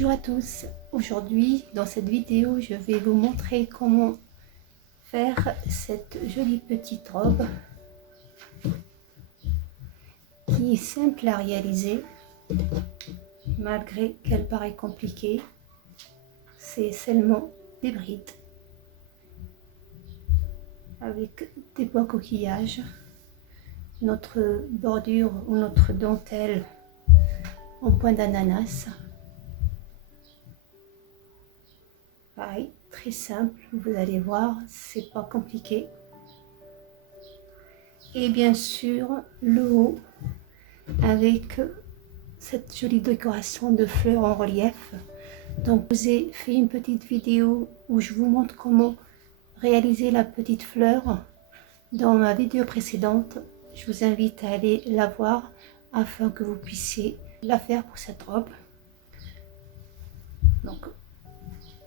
Bonjour à tous, aujourd'hui dans cette vidéo je vais vous montrer comment faire cette jolie petite robe qui est simple à réaliser malgré qu'elle paraît compliquée. C'est seulement des brides avec des bois coquillages, notre bordure ou notre dentelle en point d'ananas. Pareil, très simple, vous allez voir, c'est pas compliqué. Et bien sûr, le haut avec cette jolie décoration de fleurs en relief. Donc, je vous ai fait une petite vidéo où je vous montre comment réaliser la petite fleur dans ma vidéo précédente. Je vous invite à aller la voir afin que vous puissiez la faire pour cette robe. Donc,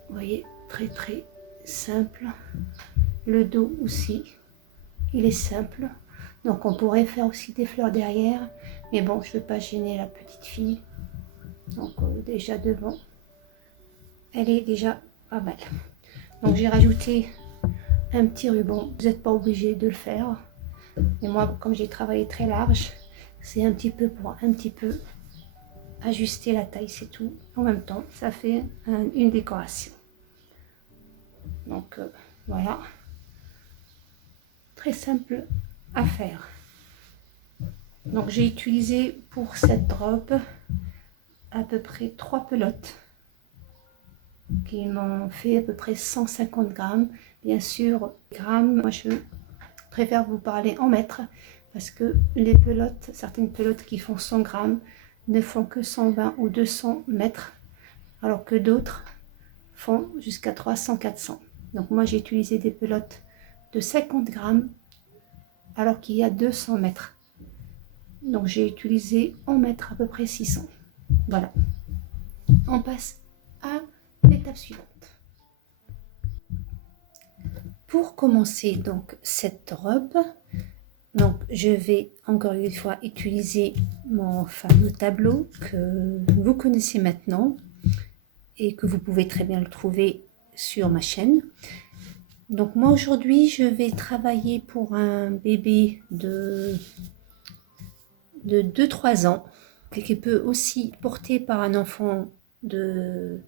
vous voyez, très simple. Le dos aussi, il est simple. Donc on pourrait faire aussi des fleurs derrière, mais bon, je ne veux pas gêner la petite fille. Donc déjà devant, elle est déjà pas mal. Donc j'ai rajouté un petit ruban. Vous n'êtes pas obligé de le faire, mais moi, comme j'ai travaillé très large, c'est un petit peu pour un petit peu ajuster la taille, c'est tout. En même temps, ça fait une décoration. Donc voilà, très simple à faire. Donc j'ai utilisé pour cette robe à peu près 3 pelotes qui m'ont fait à peu près 150 grammes. Bien sûr, grammes, moi je préfère vous parler en mètres parce que les pelotes, certaines pelotes qui font 100 grammes ne font que 120 ou 200 mètres, alors que d'autres font jusqu'à 300-400. Donc moi j'ai utilisé des pelotes de 50 grammes alors qu'il y a 200 mètres. Donc j'ai utilisé en mètres à peu près 600. Voilà. On passe à l'étape suivante. Pour commencer donc cette robe, donc je vais encore une fois utiliser mon fameux tableau que vous connaissez maintenant et que vous pouvez très bien le trouver sur ma chaîne. Donc moi aujourd'hui je vais travailler pour un bébé de 2-3 ans qui peut aussi porter par un enfant de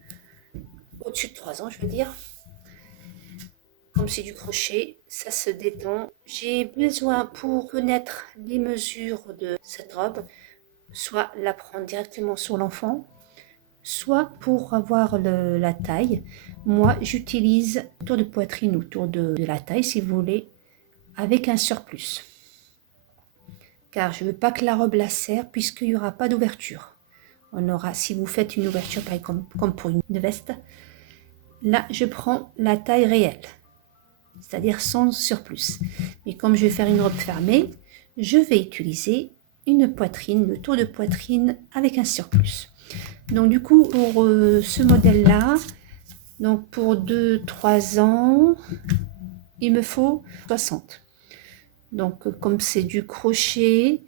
au-dessus de 3 ans, je veux dire. Comme c'est du crochet, ça se détend. J'ai besoin pour connaître les mesures de cette robe, soit la prendre directement sur l'enfant, soit pour avoir la taille. Moi, j'utilise tour de poitrine autour de la taille, si vous voulez, avec un surplus. Car je ne veux pas que la robe la serre puisqu'il n'y aura pas d'ouverture. On aura, si vous faites une ouverture pareil comme pour une veste, là je prends la taille réelle, c'est-à-dire sans surplus. Mais comme je vais faire une robe fermée, je vais utiliser une poitrine, le tour de poitrine avec un surplus. Donc du coup pour ce modèle-là, donc pour 2-3 ans, il me faut 60. Donc comme c'est du crochet,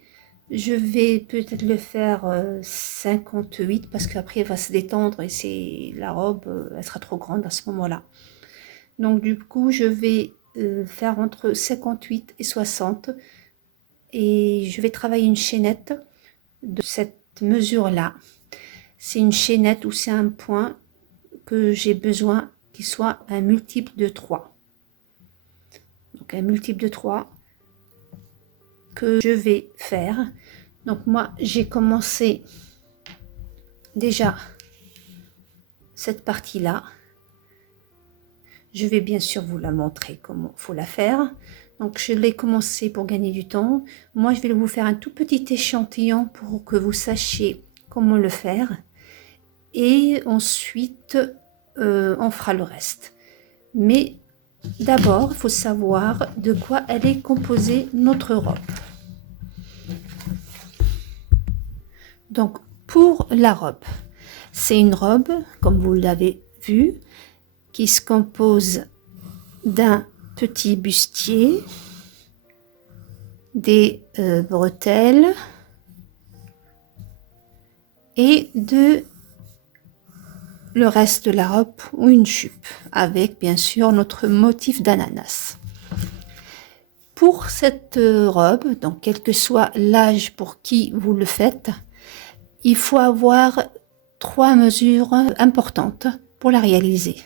je vais peut-être le faire 58 parce qu'après elle va se détendre et c'est la robe, elle sera trop grande à ce moment-là. Donc du coup je vais faire entre 58 et 60 et je vais travailler une chaînette de cette mesure-là. C'est une chaînette où c'est un point que j'ai besoin qu'il soit un multiple de 3. Donc un multiple de 3 que je vais faire. Donc moi j'ai commencé déjà cette partie là. Je vais bien sûr vous la montrer comment il faut la faire. Donc je l'ai commencé pour gagner du temps. Moi je vais vous faire un tout petit échantillon pour que vous sachiez comment le faire. Et ensuite on fera le reste. Mais d'abord il faut savoir de quoi elle est composée notre robe. Donc pour la robe, c'est une robe, comme vous l'avez vu, qui se compose d'un petit bustier, des bretelles et de le reste de la robe ou une jupe avec bien sûr notre motif d'ananas. Pour cette robe, donc quel que soit l'âge pour qui vous le faites, il faut avoir 3 mesures importantes pour la réaliser.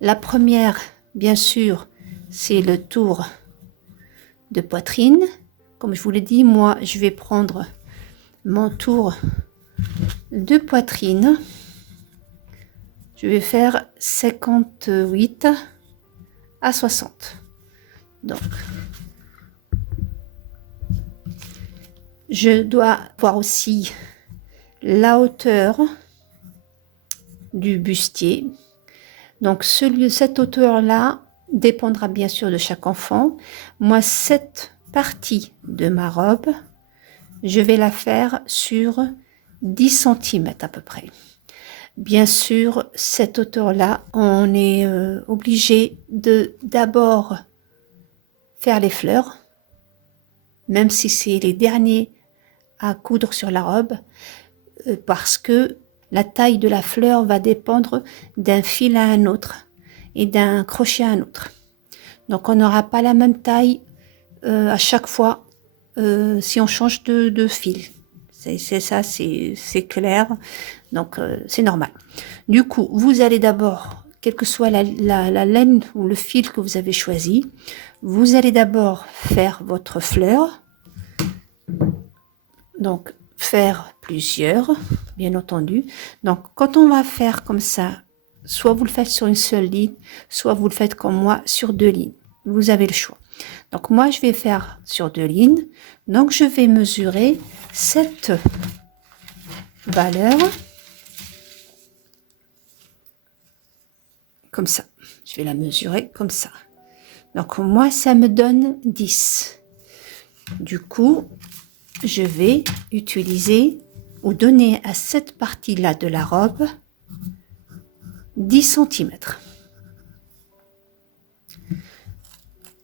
La première, bien sûr, c'est le tour de poitrine. Comme je vous l'ai dit, moi, je vais prendre mon tour de poitrine. Je vais faire 58 à 60. Donc, je dois voir aussi la hauteur du bustier. Donc, cette hauteur-là dépendra bien sûr de chaque enfant. Moi, cette partie de ma robe, je vais la faire sur 10 cm à peu près. Bien sûr, cette hauteur-là, on est obligé de d'abord faire les fleurs, même si c'est les derniers à coudre sur la robe, parce que la taille de la fleur va dépendre d'un fil à un autre et d'un crochet à un autre. Donc on n'aura pas la même taille à chaque fois si on change de fil. C'est clair, donc c'est normal. Du coup, vous allez d'abord, quelle que soit la laine ou le fil que vous avez choisi, vous allez d'abord faire votre fleur. Donc, faire plusieurs, bien entendu. Donc, quand on va faire comme ça, soit vous le faites sur une seule ligne, soit vous le faites comme moi sur 2 lignes. Vous avez le choix. Donc, moi, je vais faire sur 2 lignes. Donc, je vais mesurer cette valeur comme ça. Je vais la mesurer comme ça. Donc, moi, ça me donne 10. Du coup, je vais utiliser ou donner à cette partie-là de la robe 10 cm.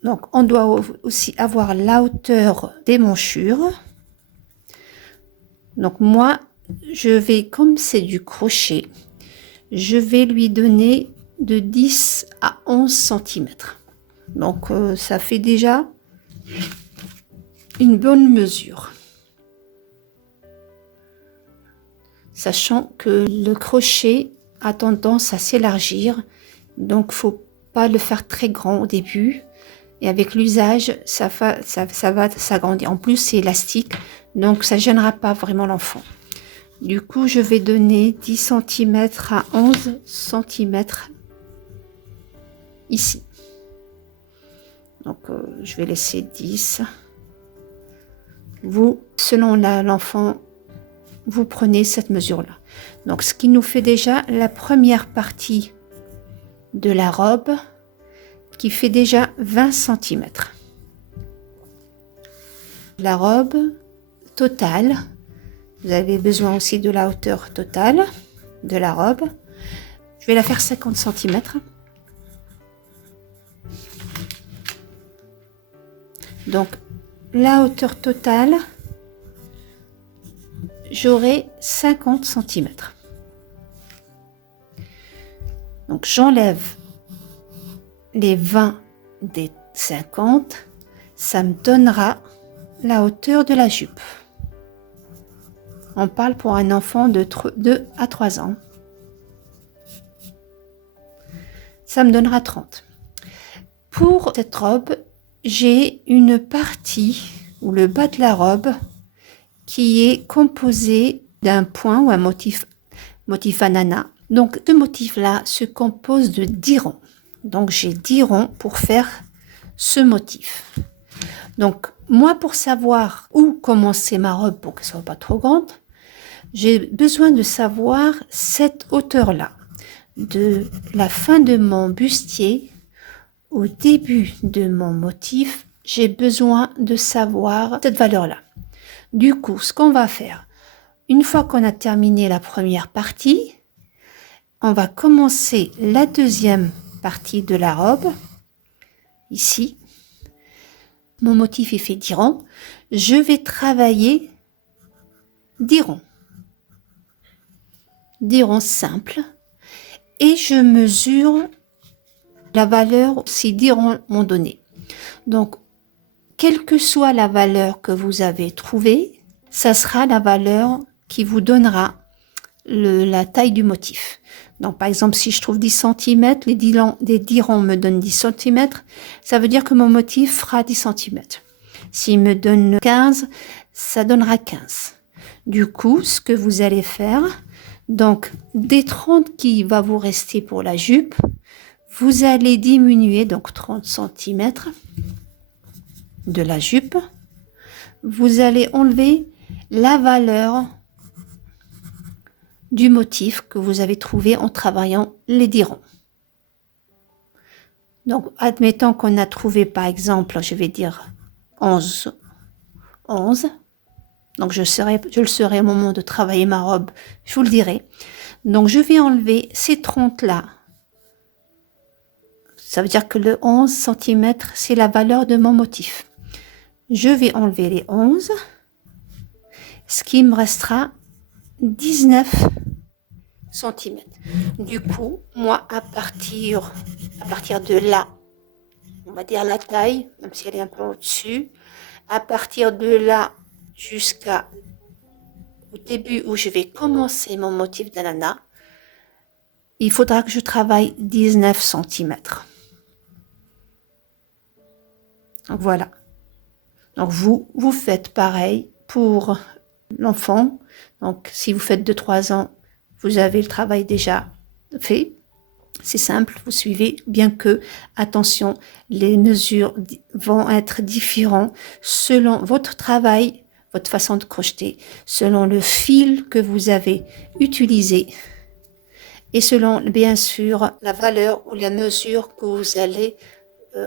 Donc, on doit aussi avoir la hauteur des manchures. Donc, moi, je vais, comme c'est du crochet, je vais lui donner de 10 à 11 cm. Donc, ça fait déjà une bonne mesure. Sachant que le crochet a tendance à s'élargir, donc faut pas le faire très grand au début. Et avec l'usage, ça va s'agrandir. En plus, c'est élastique, donc ça gênera pas vraiment l'enfant. Du coup, je vais donner 10 cm à 11 cm ici. Donc, je vais laisser 10. Vous, selon l'enfant, vous prenez cette mesure-là. Donc, ce qui nous fait déjà la première partie de la robe qui fait déjà 20 cm. La robe totale, vous avez besoin aussi de la hauteur totale de la robe. Je vais la faire 50 cm. Donc, la hauteur totale, j'aurai 50 cm. Donc, j'enlève les 20 des 50. Ça me donnera la hauteur de la jupe. On parle pour un enfant de 2 à 3 ans. Ça me donnera 30. Pour cette robe, j'ai une partie, ou le bas de la robe, qui est composé d'un point ou un motif ananas. Donc, ce motif-là se compose de 10 ronds. Donc, j'ai 10 ronds pour faire ce motif. Donc, moi, pour savoir où commencer ma robe pour qu'elle soit pas trop grande, j'ai besoin de savoir cette hauteur-là. De la fin de mon bustier au début de mon motif, j'ai besoin de savoir cette valeur-là. Du coup, ce qu'on va faire, une fois qu'on a terminé la première partie, on va commencer la deuxième partie de la robe, ici. Mon motif est fait 10 ronds. Je vais travailler 10 ronds. 10 ronds simples. et je mesure la valeur si diront m'ont donné. Donc, quelle que soit la valeur que vous avez trouvée, ça sera la valeur qui vous donnera la taille du motif. Donc, par exemple, si je trouve 10 cm, les dirons me donnent 10 cm, ça veut dire que mon motif fera 10 cm. S'il me donne 15, ça donnera 15. Du coup, ce que vous allez faire, donc des 30 qui va vous rester pour la jupe, vous allez diminuer donc 30 cm de la jupe. Vous allez enlever la valeur du motif que vous avez trouvé en travaillant les dirons. Donc, admettons qu'on a trouvé, par exemple, je vais dire 11. Donc, je le saurai au moment de travailler ma robe, je vous le dirai. Donc, je vais enlever ces 30 là. Ça veut dire que le 11 cm, c'est la valeur de mon motif. Je vais enlever les 11. Ce qui me restera 19 cm. Du coup, moi, à partir de là, on va dire la taille, même si elle est un peu au-dessus, à partir de là jusqu'au début où je vais commencer mon motif d'ananas, il faudra que je travaille 19 cm. Donc voilà. Donc vous faites pareil pour l'enfant. Donc si vous faites de 3 ans, vous avez le travail déjà fait. C'est simple, vous suivez, bien que, attention, les mesures vont être différentes selon votre travail, votre façon de crocheter, selon le fil que vous avez utilisé et selon, bien sûr, la valeur ou la mesure que vous allez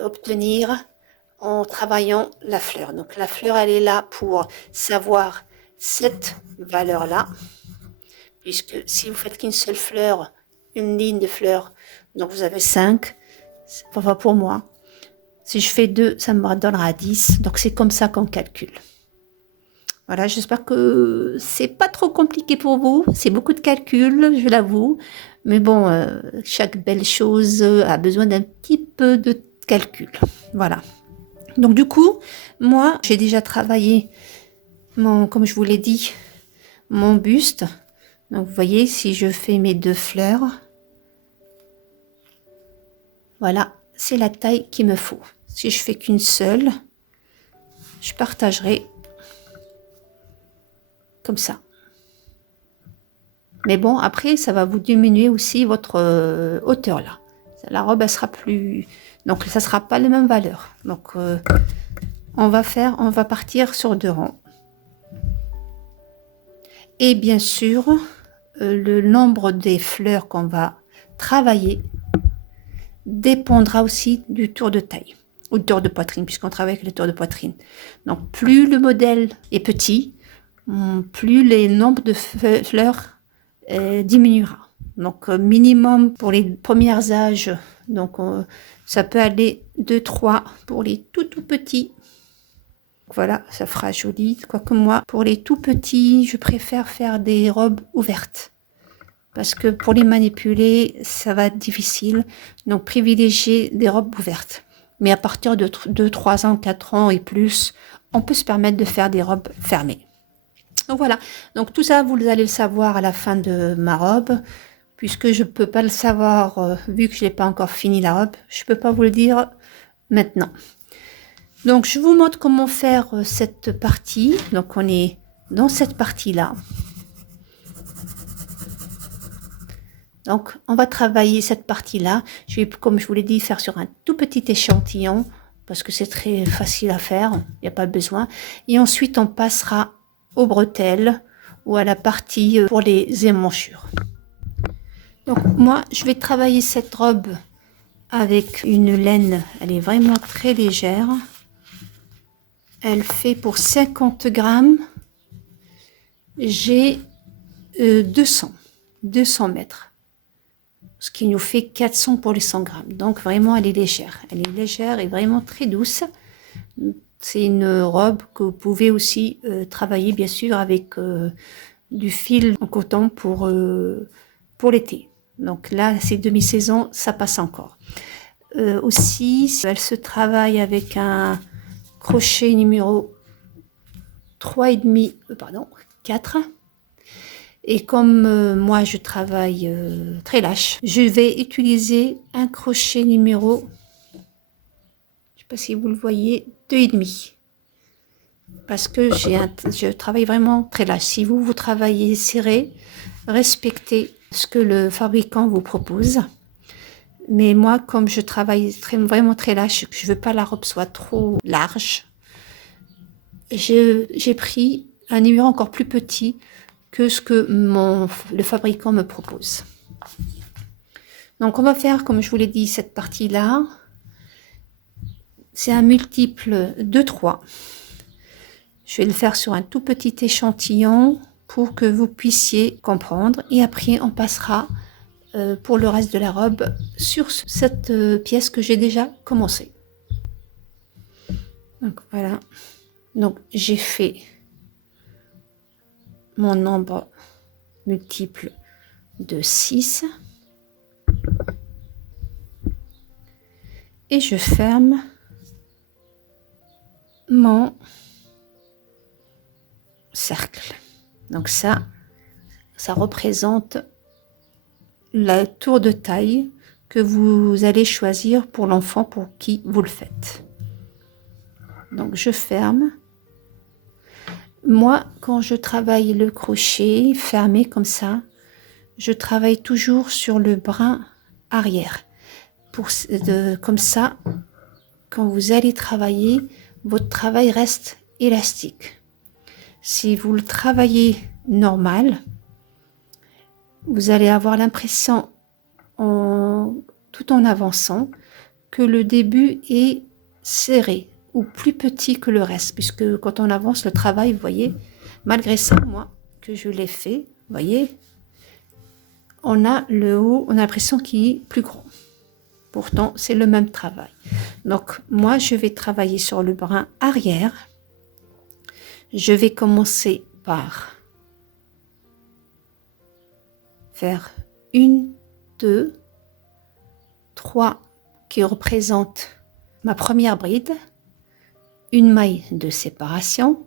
obtenir en travaillant la fleur. Donc la fleur, elle est là pour savoir cette valeur-là, puisque si vous faites qu'une seule fleur, une ligne de fleurs, donc vous avez 5, c'est pas pour moi. Si je fais 2, ça me donnera 10, donc c'est comme ça qu'on calcule. Voilà, j'espère que c'est pas trop compliqué pour vous, c'est beaucoup de calculs, je l'avoue, mais bon, chaque belle chose a besoin d'un petit peu de calcul. Voilà. Donc du coup, moi, j'ai déjà travaillé comme je vous l'ai dit, mon buste. Donc vous voyez, si je fais mes 2 fleurs, voilà, c'est la taille qu'il me faut. Si je fais qu'une seule, je partagerai comme ça. Mais bon, après, ça va vous diminuer aussi votre hauteur là. La robe, elle sera plus... Donc, ça sera pas la même valeur. Donc, on va partir sur 2 rangs. Et bien sûr, le nombre des fleurs qu'on va travailler dépendra aussi du tour de taille ou du tour de poitrine, puisqu'on travaille avec le tour de poitrine. Donc, plus le modèle est petit, plus les nombres de fleurs diminuera. Donc, minimum pour les premiers âges, donc ça peut aller 2-3 pour les tout petits. Voilà, ça fera joli. Quoique moi, pour les tout petits, je préfère faire des robes ouvertes. Parce que pour les manipuler, ça va être difficile. Donc, privilégier des robes ouvertes. Mais à partir de 2-3 ans, 4 ans et plus, on peut se permettre de faire des robes fermées. Donc voilà, donc tout ça, vous allez le savoir à la fin de ma robe, puisque je ne peux pas le savoir, vu que je n'ai pas encore fini la robe, je ne peux pas vous le dire maintenant. Donc je vous montre comment faire cette partie. Donc on est dans cette partie-là. Donc on va travailler cette partie-là. Je vais, comme je vous l'ai dit, faire sur un tout petit échantillon, parce que c'est très facile à faire, il n'y a pas besoin. Et ensuite on passera aux bretelles ou à la partie pour les émanchures. Donc moi je vais travailler cette robe avec une laine, elle est vraiment très légère. Elle fait pour 50 grammes, j'ai 200 mètres, ce qui nous fait 400 pour les 100 grammes. Donc vraiment elle est légère et vraiment très douce. C'est une robe que vous pouvez aussi travailler bien sûr avec du fil en coton pour l'été. Donc là, c'est demi-saison, ça passe encore. Aussi, elle se travaille avec un crochet numéro 3,5, pardon, 4. Et comme moi, je travaille très lâche, je vais utiliser un crochet numéro, je ne sais pas si vous le voyez, 2,5. Parce que je travaille vraiment très lâche. Si vous travaillez serré, respectez ce que le fabricant vous propose. Mais moi, comme je travaille vraiment très lâche, je veux pas la robe soit trop large, j'ai pris un numéro encore plus petit que ce que le fabricant me propose. Donc on va faire, comme je vous l'ai dit, cette partie-là. C'est un multiple de 3. Je vais le faire sur un tout petit échantillon pour que vous puissiez comprendre. Et après, on passera pour le reste de la robe sur cette pièce que j'ai déjà commencé. Donc voilà. Donc j'ai fait mon nombre multiple de 6. Et je ferme mon cercle. Donc ça représente la tour de taille que vous allez choisir pour l'enfant pour qui vous le faites. Donc je ferme. Moi, quand je travaille le crochet fermé comme ça, je travaille toujours sur le brin arrière. Comme ça, quand vous allez travailler, votre travail reste élastique. Si vous le travaillez normal, vous allez avoir l'impression, tout en avançant, que le début est serré ou plus petit que le reste, puisque quand on avance le travail, vous voyez, malgré ça, moi, que je l'ai fait, vous voyez, on a le haut, on a l'impression qu'il est plus grand. Pourtant, c'est le même travail. Donc, moi, je vais travailler sur le brin arrière. Je vais commencer par faire 1, 2, 3 qui représentent ma première bride, une maille de séparation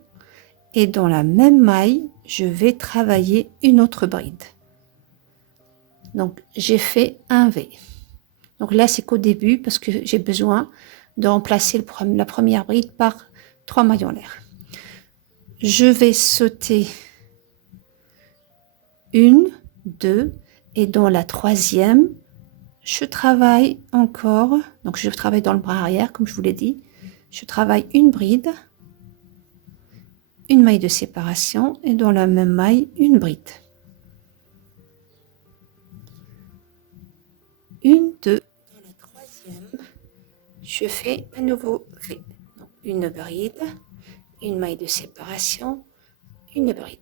et dans la même maille, je vais travailler une autre bride. Donc, j'ai fait un V. Donc là, c'est qu'au début parce que j'ai besoin de remplacer la première bride par 3 mailles en l'air. Je vais sauter 1, 2 et dans la troisième, je travaille encore. Donc je travaille dans le bras arrière comme je vous l'ai dit. Je travaille une bride, une maille de séparation et dans la même maille, une bride. 1, 2. Dans la troisième, je fais un nouveau V. Donc, une bride, une maille de séparation, une bride.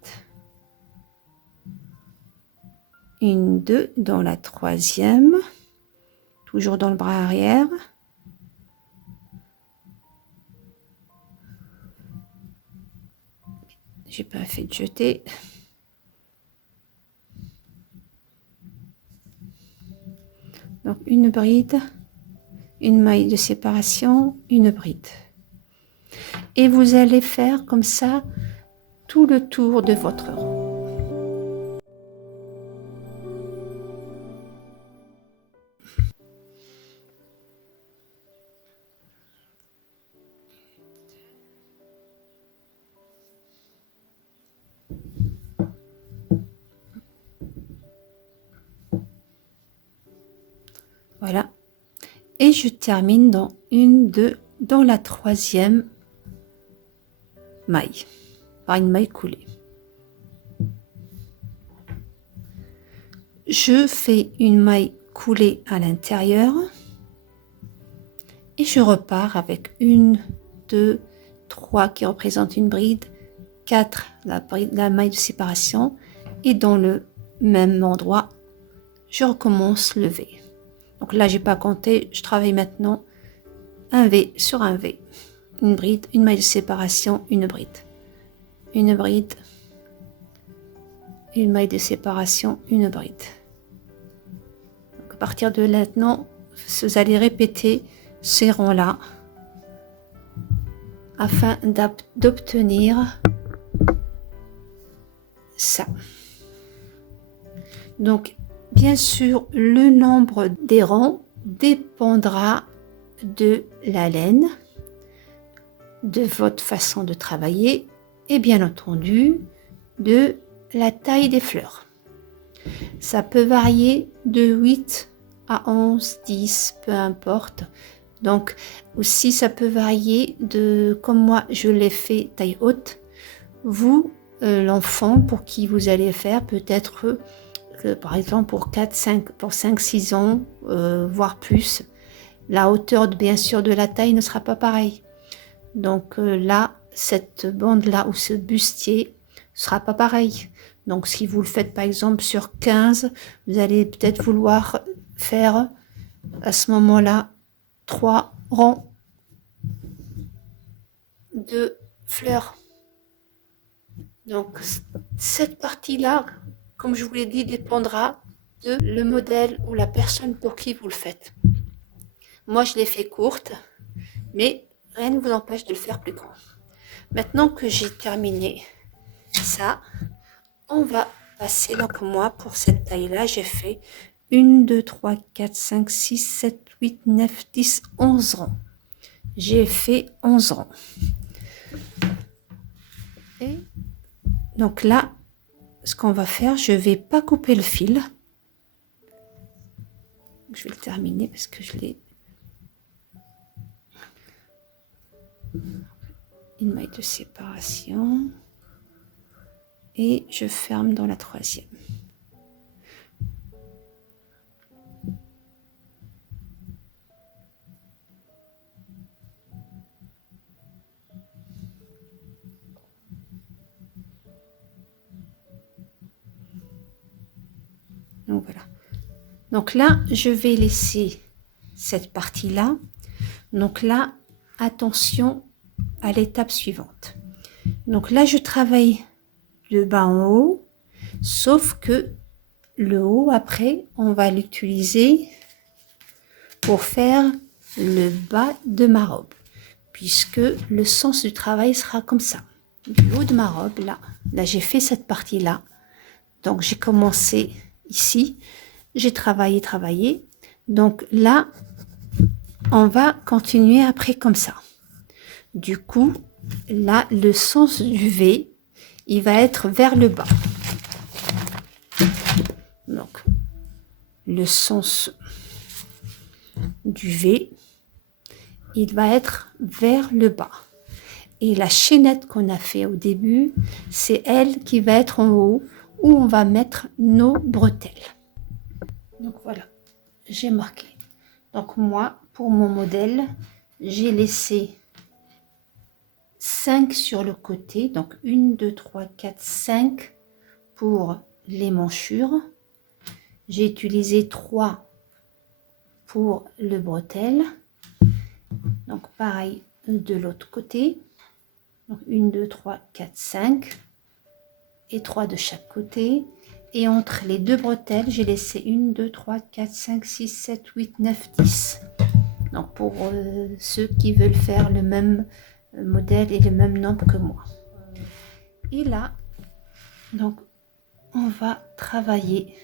1, 2 dans la troisième, toujours dans le bras arrière. J'ai pas fait de jeter. Donc une bride, une maille de séparation, une bride. Et vous allez faire comme ça tout le tour de votre rang. Voilà. Et je termine dans dans la troisième maille, par une maille coulée. Je fais une maille coulée à l'intérieur et je repars avec 1, 2, 3 qui représentent une bride, 4 la maille de séparation et dans le même endroit, je recommence le V. Donc là, j'ai pas compté, je travaille maintenant un V sur un V. Une bride, une maille de séparation, une bride. Une bride, une maille de séparation, une bride. à partir de maintenant, vous allez répéter ces rangs-là afin d'obtenir ça. Donc, bien sûr, le nombre des rangs dépendra de la laine, de votre façon de travailler et bien entendu de la taille des fleurs. Ça peut varier de 8 à 11, 10, peu importe. Donc aussi ça peut varier de, comme moi je l'ai fait taille haute, vous, l'enfant pour qui vous allez faire peut-être par exemple pour 5-6 ans, voire plus, la hauteur bien sûr de la taille ne sera pas pareille. Donc là, cette bande-là ou ce bustier sera pas pareil. Donc si vous le faites par exemple sur 15, vous allez peut-être vouloir faire à ce moment-là 3 rangs de fleurs. Donc cette partie-là, comme je vous l'ai dit, dépendra de le modèle ou la personne pour qui vous le faites. Moi, je l'ai fait courte, mais rien ne vous empêche de le faire plus grand. Maintenant que j'ai terminé ça, on va passer, donc moi, pour cette taille-là, j'ai fait 1, 2, 3, 4, 5, 6, 7, 8, 9, 10, 11 rangs. J'ai fait 11 rangs. Et donc là, ce qu'on va faire, je vais pas couper le fil. Je vais le terminer parce que je l'ai... Une maille de séparation. Et je ferme dans la troisième. Donc voilà. Donc là, je vais laisser cette partie-là. Donc là, attention à l'étape suivante. Donc là, je travaille de bas en haut, sauf que le haut, après, on va l'utiliser pour faire le bas de ma robe, puisque le sens du travail sera comme ça. Du haut de ma robe, là j'ai fait cette partie-là. Donc j'ai commencé ici, j'ai travaillé. Donc là, on va continuer après comme ça. Du coup, là, le sens du V, il va être vers le bas. Donc, le sens du V, il va être vers le bas. Et la chaînette qu'on a fait au début, c'est elle qui va être en haut, où on va mettre nos bretelles. Donc voilà, j'ai marqué. Donc moi, pour mon modèle, j'ai laissé 5 sur le côté. Donc 1, 2, 3, 4, 5 pour les manchures. J'ai utilisé 3 pour le bretelle. Donc pareil de l'autre côté. Donc 1, 2, 3, 4, 5. Et 3 de chaque côté. Et entre les deux bretelles, j'ai laissé 1, 2, 3, 4, 5, 6, 7, 8, 9, 10. Donc pour ceux qui veulent faire le même modèle et le même nombre que moi. Et là, donc on va travailler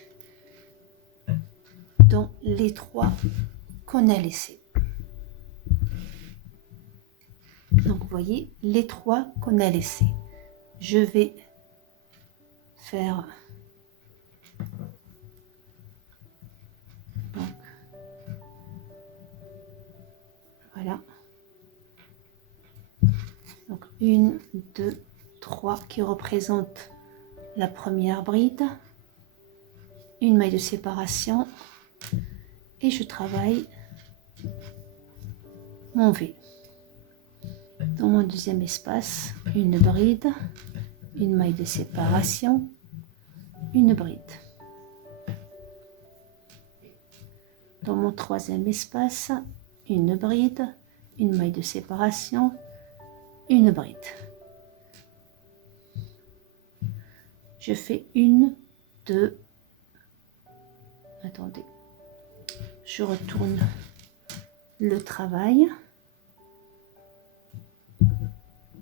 dans les 3 qu'on a laissés. Donc vous voyez les 3 qu'on a laissés. Je vais faire donc voilà. Donc 1, 2, 3 qui représentent la première bride, une maille de séparation et je travaille mon V. Dans mon deuxième espace, une bride, une maille de séparation, une bride. Dans mon troisième espace, une bride, une maille de séparation, une bride. Je fais 1, 2, attendez, je retourne le travail.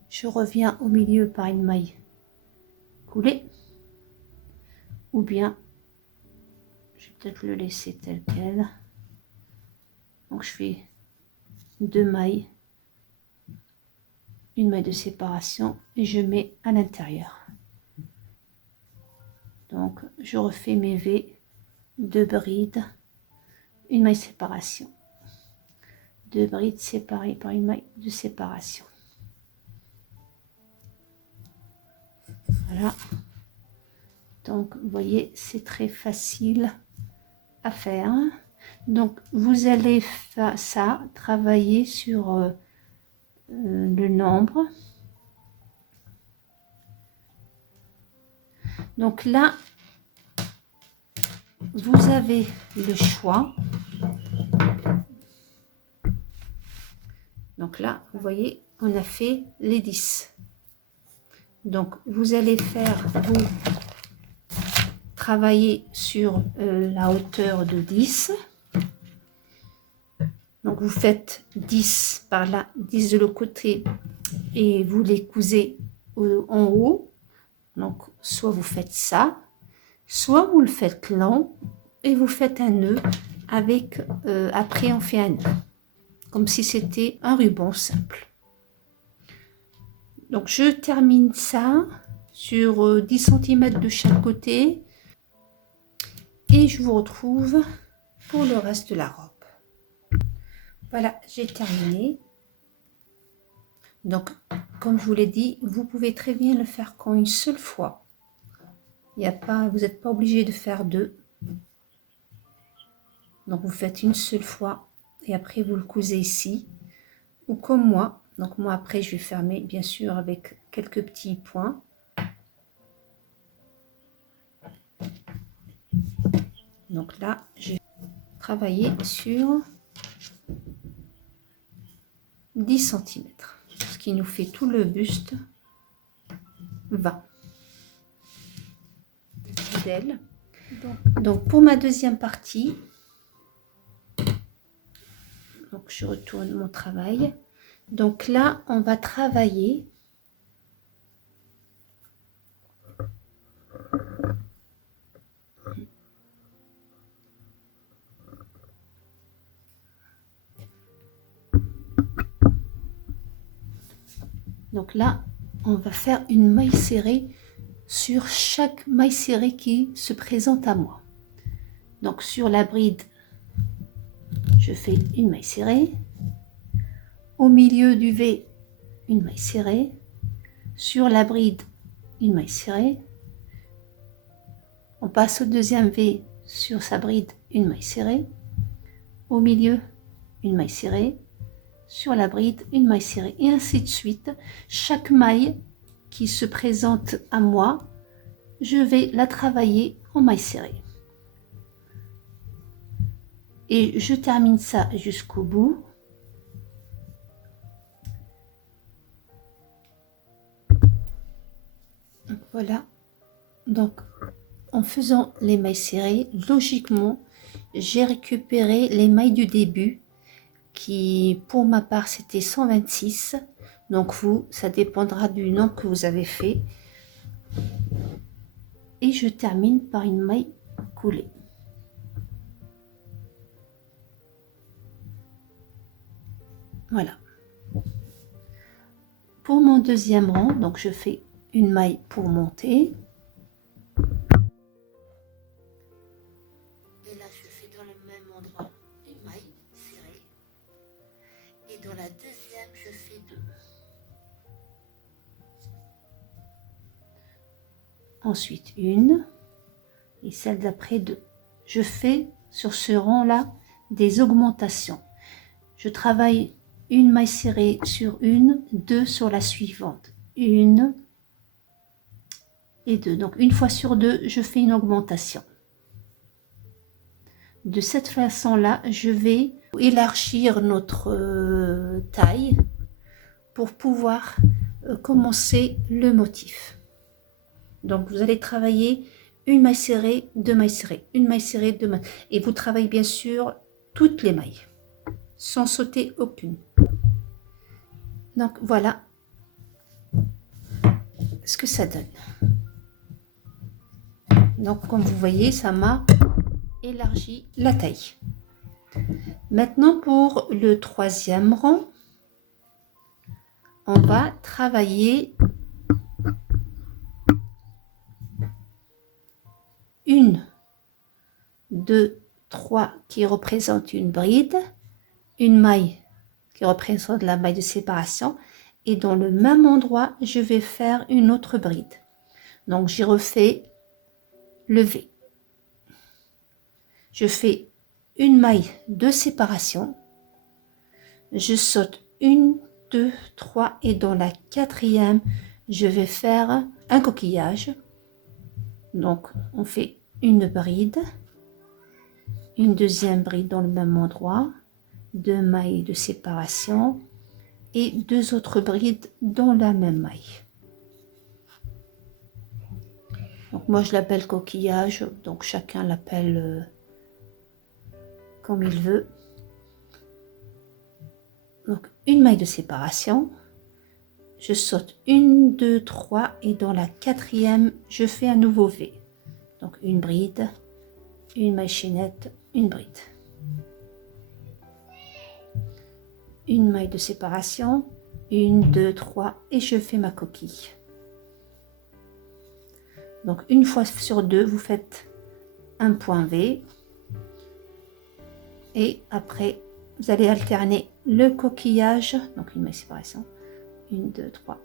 Je reviens au milieu par une maille coulée, ou bien je vais peut-être le laisser tel quel. Donc je fais 2 mailles, une maille de séparation et je mets à l'intérieur. Donc je refais mes V, 2 brides, une maille de séparation, 2 brides séparées par une maille de séparation. Voilà. Donc vous voyez, c'est très facile à faire. Donc vous allez faire ça, travailler sur le nombre. Donc là, vous avez le choix. Donc là, vous voyez, on a fait les 10. Donc vous allez faire, vous travailler sur la hauteur de 10. Donc vous faites 10 par là, 10 de l'autre côté et vous les cousez en haut. Donc soit vous faites ça, soit vous le faites long et vous faites un nœud avec, après on fait un nœud, comme si c'était un ruban simple. Donc je termine ça sur 10 cm de chaque côté et je vous retrouve pour le reste de la robe. Voilà, j'ai terminé. Donc, comme je vous l'ai dit, vous pouvez très bien le faire qu'en une seule fois. Il y a pas, vous n'êtes pas obligé de faire 2. Donc, vous faites une seule fois et après vous le cousez ici. Ou comme moi. Donc, moi après, je vais fermer bien sûr avec quelques petits points. Donc là, je vais travailler sur 10 cm. Ce qui nous fait tout le buste 20 d'elle. Donc pour ma deuxième partie, donc je retourne mon travail. Donc là, on va travailler donc là, on va faire une maille serrée sur chaque maille serrée qui se présente à moi. Donc sur la bride, je fais une maille serrée. Au milieu du V, une maille serrée. Sur la bride, une maille serrée. On passe au deuxième V, sur sa bride, une maille serrée. Au milieu, une maille serrée. Sur la bride, une maille serrée. Et ainsi de suite. Chaque maille qui se présente à moi, je vais la travailler en maille serrée. Et je termine ça jusqu'au bout. Donc voilà. Donc en faisant les mailles serrées, logiquement, j'ai récupéré les mailles du début qui, pour ma part, c'était 126. Donc vous, ça dépendra du nombre que vous avez fait. Et je termine par une maille coulée. Voilà. Pour mon deuxième rang, donc je fais une maille pour monter. Et là, je fais dans le même endroit une maille serrée. Et dans la deuxième, je fais 2. Ensuite, une. Et celle d'après, 2. Je fais sur ce rang-là des augmentations. Je travaille une maille serrée sur une, 2 sur la suivante. Une et 2. Donc une fois sur 2, je fais une augmentation. De cette façon-là, je vais élargir notre taille pour pouvoir commencer le motif. Donc vous allez travailler une maille serrée, 2 mailles serrées, une maille serrée, 2 mailles. Et vous travaillez bien sûr toutes les mailles, sans sauter aucune. Donc voilà ce que ça donne. Donc comme vous voyez, ça m'a élargi la taille. Maintenant pour le troisième rang, on va travailler une, deux, trois qui représentent une bride, une maille qui représente la maille de séparation, et dans le même endroit, je vais faire une autre bride. Donc j'y refais le V. Je fais une maille de séparation, je saute une, deux, trois, et dans la quatrième, je vais faire un coquillage. Donc on fait une bride, une deuxième bride dans le même endroit, deux mailles de séparation et deux autres brides dans la même maille. Donc moi je l'appelle coquillage, donc chacun l'appelle comme il veut. Donc une maille de séparation, je saute une, deux, trois, et dans la quatrième je fais un nouveau V. Donc une bride, une maille chaînette, une bride, une maille de séparation, une, deux, trois, et je fais ma coquille. Donc une fois sur deux, vous faites un point V, et après vous allez alterner le coquillage, donc une maille de séparation, une, deux, trois,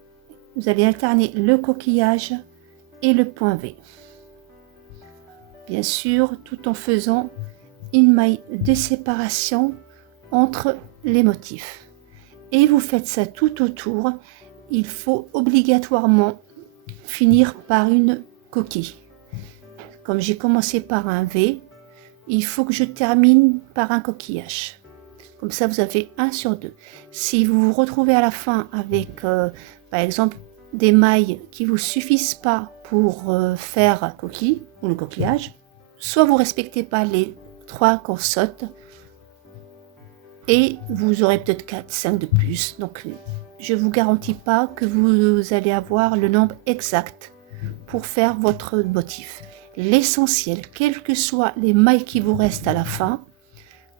vous allez alterner le coquillage et le point V, bien sûr tout en faisant une maille de séparation entre les motifs, et vous faites ça tout autour. Il faut obligatoirement finir par une coquille. Comme j'ai commencé par un V, il faut que je termine par un coquillage. Comme ça vous avez un sur deux. Si vous vous retrouvez à la fin avec par exemple des mailles qui vous suffisent pas pour faire la coquille ou le coquillage, soit vous respectez pas les 3 qu'on saute, et vous aurez peut-être 4, 5 de plus. Donc je vous garantis pas que vous allez avoir le nombre exact pour faire votre motif. L'essentiel, quelles que soient les mailles qui vous restent à la fin,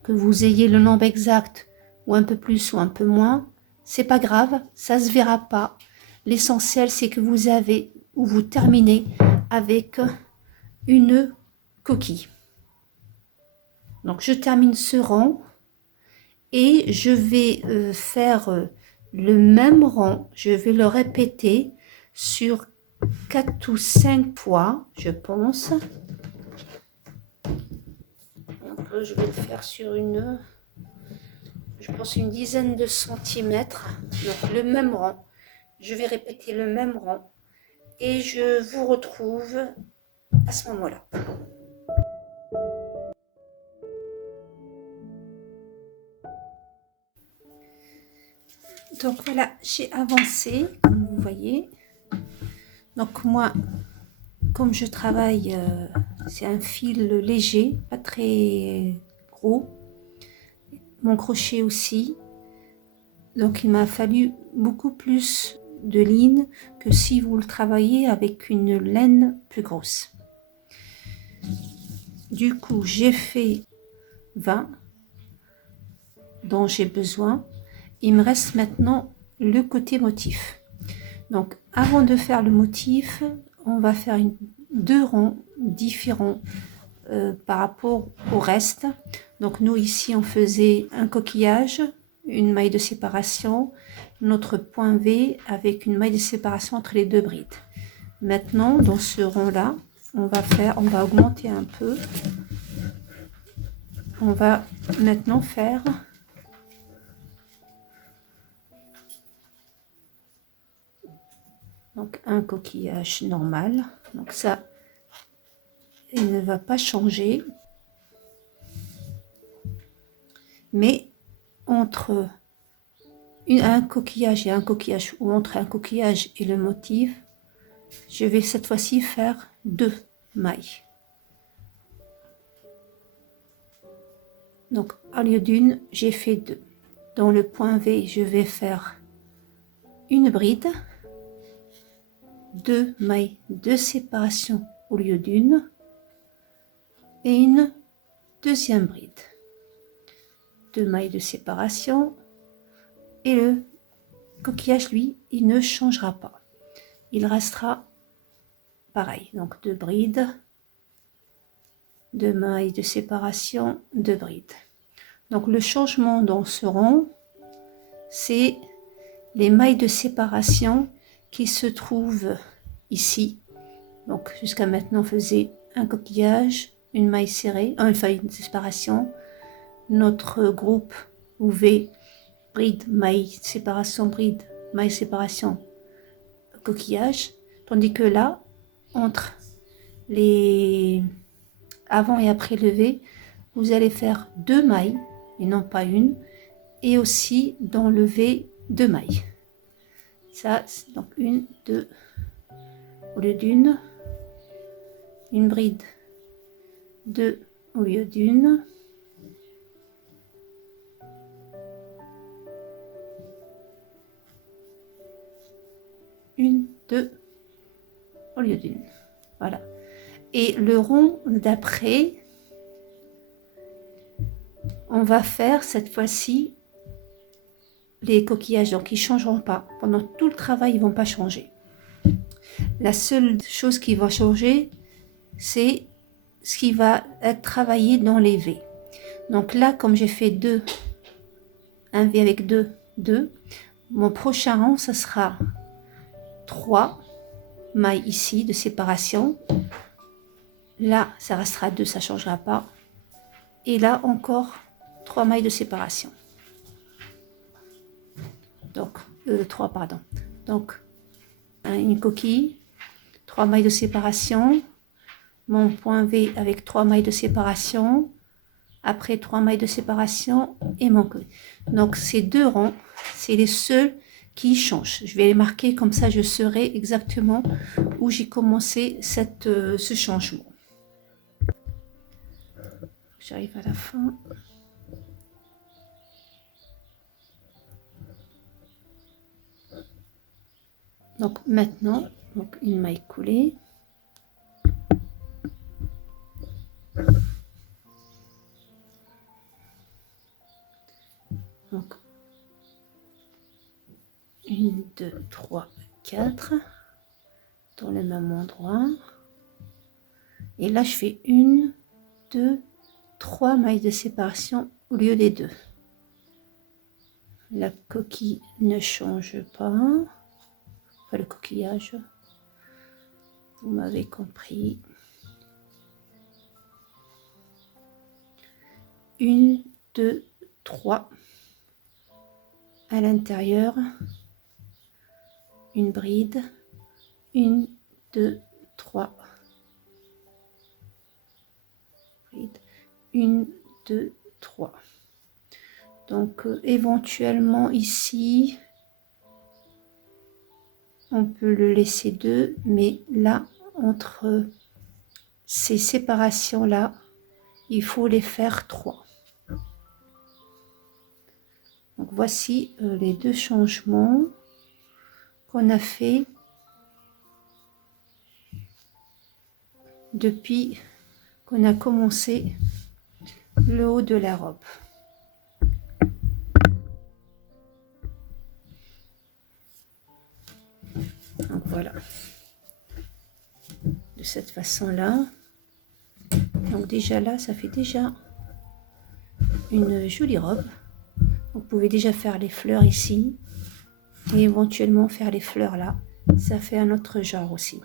que vous ayez le nombre exact ou un peu plus ou un peu moins, c'est pas grave, ça se verra pas. L'essentiel, c'est que vous avez ou vous terminez avec une coquille. Donc je termine ce rang et je vais faire le même rang, je vais le répéter sur 4 ou 5 fois, je pense. Donc je vais le faire sur je pense une dizaine de centimètres. Donc le même rang, je vais répéter le même rang et je vous retrouve à ce moment-là. Donc voilà, j'ai avancé, comme vous voyez. Donc moi, comme je travaille, c'est un fil léger, pas très gros. Mon crochet aussi. Donc il m'a fallu beaucoup plus de lignes que si vous le travaillez avec une laine plus grosse. Du coup, j'ai fait 20 dont j'ai besoin. Il me reste maintenant le côté motif. Donc avant de faire le motif, on va faire deux rangs différents par rapport au reste. Donc nous ici on faisait un coquillage, une maille de séparation, notre point V avec une maille de séparation entre les deux brides. Maintenant dans ce rang là, on va augmenter un peu. On va maintenant faire donc un coquillage normal. Donc ça, il ne va pas changer. Mais entre un coquillage et un coquillage, ou entre un coquillage et le motif, je vais cette fois-ci faire 2 mailles. Donc au lieu d'une, j'ai fait 2. Dans le point V, je vais faire une bride, 2 mailles de séparation au lieu d'une et une deuxième bride. 2 mailles de séparation et le coquillage, lui, il ne changera pas. Il restera pareil. Donc 2 brides, 2 mailles de séparation, 2 brides. Donc le changement dans ce rond, c'est les mailles de séparation qui se trouvent ici. Donc jusqu'à maintenant on faisait un coquillage, une maille serrée, enfin une séparation. Notre groupe V, bride, maille, séparation, bride, maille, séparation, coquillage. Tandis que là, entre les avant et après le V, vous allez faire 2 mailles et non pas une, et aussi dans le V 2 mailles. Ça, donc 1, 2, au lieu d'une, une bride, 2 au lieu d'une, une, 2 au lieu d'une. Voilà. Et le rond d'après, on va faire cette fois-ci les coquillages, donc ils ne changeront pas. Pendant tout le travail, ils ne vont pas changer. La seule chose qui va changer, c'est ce qui va être travaillé dans les V. Donc là, comme j'ai fait un V avec 2, 2, mon prochain rang, ça sera 3 mailles ici de séparation. Là, ça restera 2, ça ne changera pas. Et là, encore 3 mailles de séparation. Donc, 3, pardon. Donc, une coquille, 3 mailles de séparation, mon point V avec 3 mailles de séparation, après 3 mailles de séparation et mon coquille. Donc, ces 2 rangs, c'est les seuls qui changent. Je vais les marquer, comme ça je saurai exactement où j'ai commencé ce changement. J'arrive à la fin. Donc maintenant, donc une maille coulée. Donc 1, 2, 3, 4 dans le même endroit. Et là, je fais 1, 2, 3 mailles de séparation au lieu des 2. La coquille ne change pas. Enfin, le coquillage, vous m'avez compris. 1, 2, 3 à l'intérieur, une bride, 1, 2, 3 bride, 1, 2, 3. Donc éventuellement ici on peut le laisser 2, mais là entre ces séparations là il faut les faire 3. Donc voici les 2 changements qu'on a fait depuis qu'on a commencé le haut de la robe. Donc voilà, de cette façon là. Donc déjà là, ça fait déjà une jolie robe. Vous pouvez déjà faire les fleurs ici et éventuellement faire les fleurs là. Ça fait un autre genre aussi.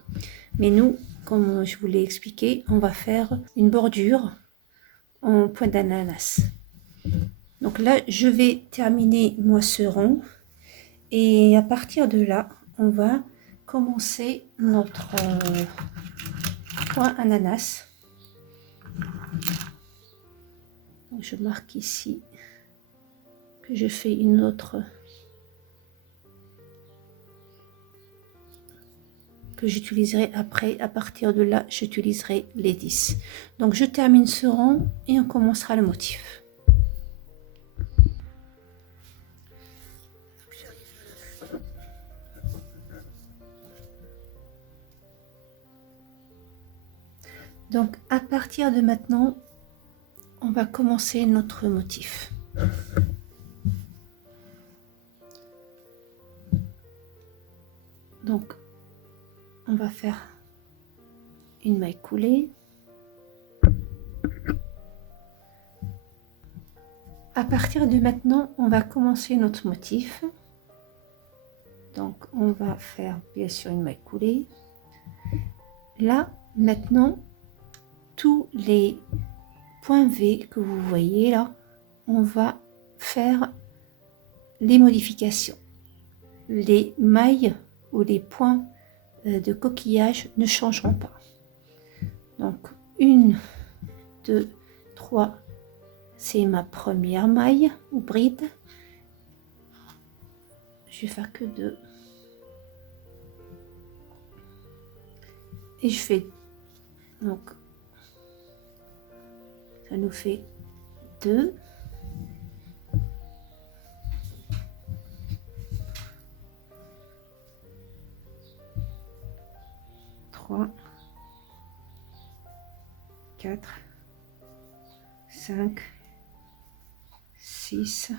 Mais nous, comme je vous l'ai expliqué, on va faire une bordure en point d'ananas. Donc là, je vais terminer moi ce rond et à partir de là, on va commencer notre point ananas. Donc je marque ici que je fais une autre que j'utiliserai après. À partir de là, j'utiliserai les 10. Donc je termine ce rond et on commencera le motif. Donc à partir de maintenant, on va commencer notre motif. Donc on va faire une maille coulée. À partir de maintenant, on va commencer notre motif. Donc on va faire bien sûr une maille coulée. Là maintenant, tous les points V que vous voyez là, on va faire les modifications. Les mailles ou les points de coquillage ne changeront pas. Donc 1, 2, 3, c'est ma première maille ou bride. Je vais faire que 2. Et je fais, donc ça nous fait 2, 3, 4, 5, 6,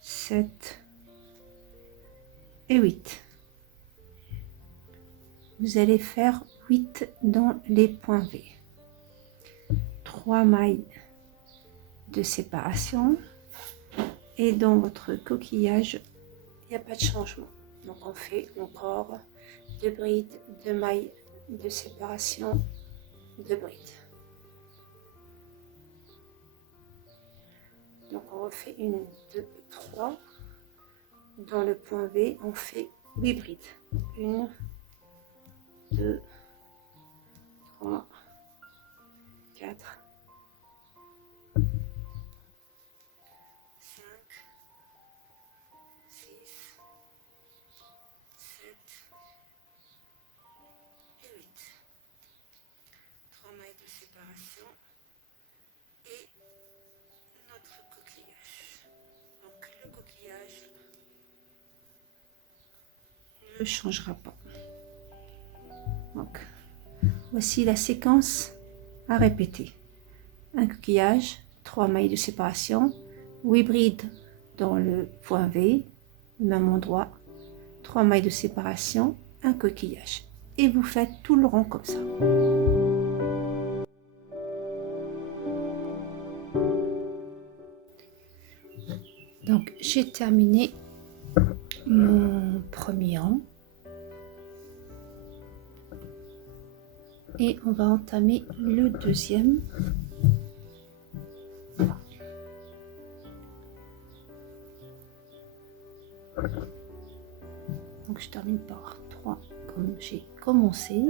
7 et 8. Vous allez faire 8 dans les points V. 3 mailles de séparation. Et dans votre coquillage, il n'y a pas de changement. Donc on fait encore 2 brides, 2 mailles de séparation, 2 brides. Donc on refait 1, 2, 3. Dans le point V, on fait 8 brides. 1, 2, 3, 4, 5, 6, 7 et 8. 3 mailles de séparation et notre coquillage. Donc le coquillage ne changera pas. Donc voici la séquence à répéter. Un coquillage, 3 mailles de séparation, 8 brides dans le point V, même endroit, 3 mailles de séparation, un coquillage. Et vous faites tout le rond comme ça. Donc j'ai terminé mon premier rang. Et on va entamer le deuxième. Donc je termine par 3 comme j'ai commencé.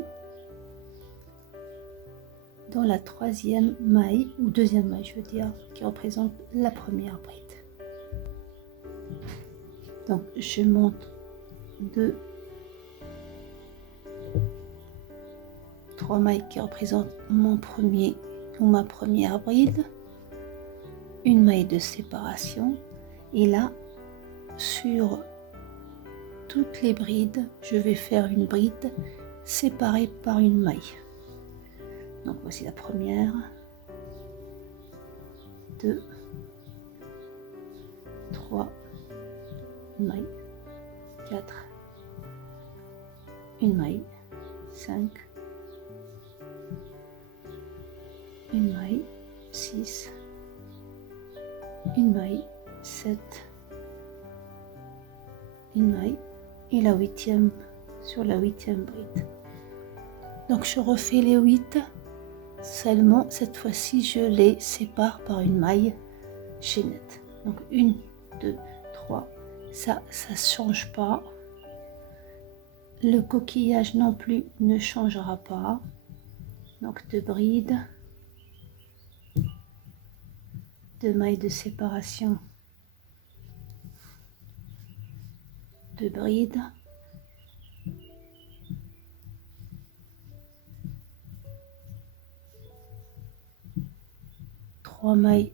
Dans la troisième maille, ou deuxième maille je veux dire, qui représente la première bride. Donc je monte 3 mailles qui représentent mon premier ou ma première bride, une maille de séparation, et là sur toutes les brides je vais faire une bride séparée par une maille. Donc voici la première, 2, 3, une maille, 4, une maille, 5, une maille, 6, une maille, 7, une maille et la huitième sur la huitième bride. Donc je refais les 8, seulement cette fois-ci je les sépare par une maille chaînette. Donc 1, 2, 3, ça ne change pas. Le coquillage non plus ne changera pas. Donc 2 brides, 2 mailles de séparation, 2 brides, 3 mailles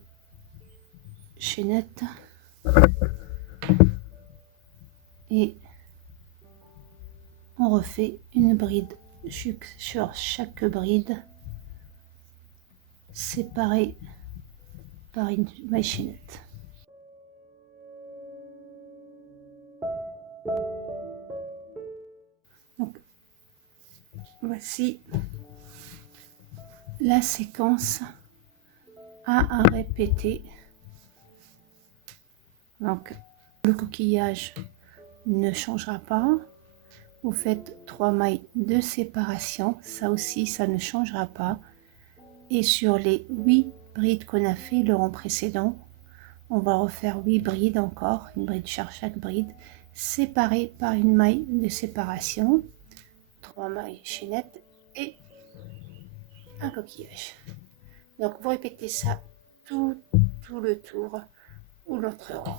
chaînettes et on refait une bride sur chaque bride séparée par une maille chaînette. Donc, voici la séquence à répéter. Donc, le coquillage ne changera pas. Vous faites 3 mailles de séparation, ça aussi ça ne changera pas. Et sur les 8 brides qu'on a fait le rang précédent, on va refaire 8 brides encore, une bride sur chaque bride, séparée par une maille de séparation, 3 mailles chaînettes et un coquillage. Donc vous répétez ça tout le tour ou l'autre rang.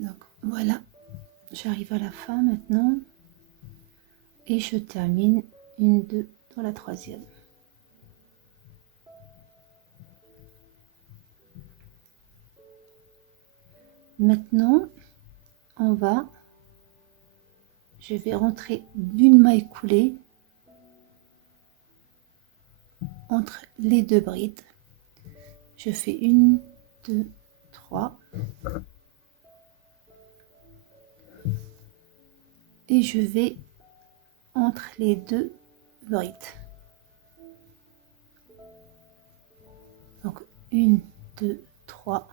Donc voilà, j'arrive à la fin maintenant et je termine une 2 dans la troisième. Maintenant je vais rentrer d'une maille coulée entre les 2 brides. Je fais 1, 2, 3 et je vais entre les 2 brides. Donc 1, 2, 3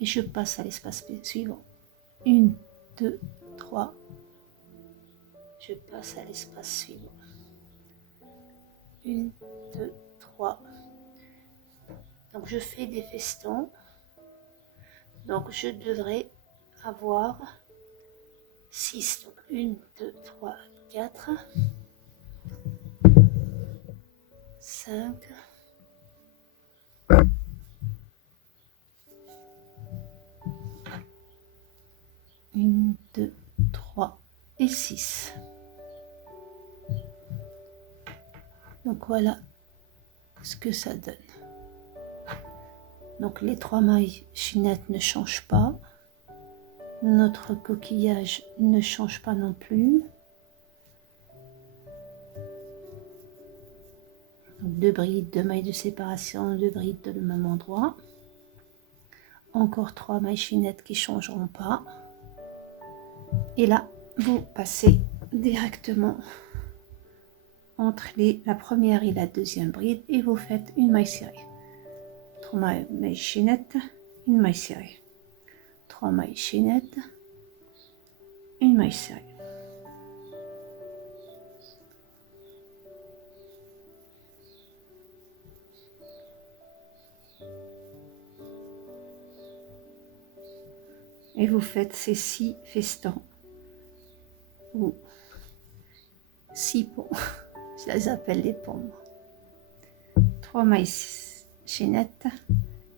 et je passe à l'espace suivant. 1, 2, 3, je passe à l'espace suivant. 1, 2, 3. Donc je fais des festons. Donc je devrais avoir 6. Donc 1, 2, 3, 4, 5, 1, 2, 3 et 6. Donc voilà ce que ça donne. Donc les 3 mailles chaînettes ne changent pas. Notre coquillage ne change pas non plus. Donc 2 brides, 2 mailles de séparation, 2 brides de le même endroit. Encore 3 mailles chaînettes qui ne changeront pas. Et là, vous passez directement entre la première et la deuxième bride et vous faites une maille serrée. 3 mailles chaînettes, une maille serrée. 3 mailles chaînettes, une maille serrée. Et vous faites ces 6 festons ou 6 ponts. Je les appelle les ponts. 3 mailles chaînettes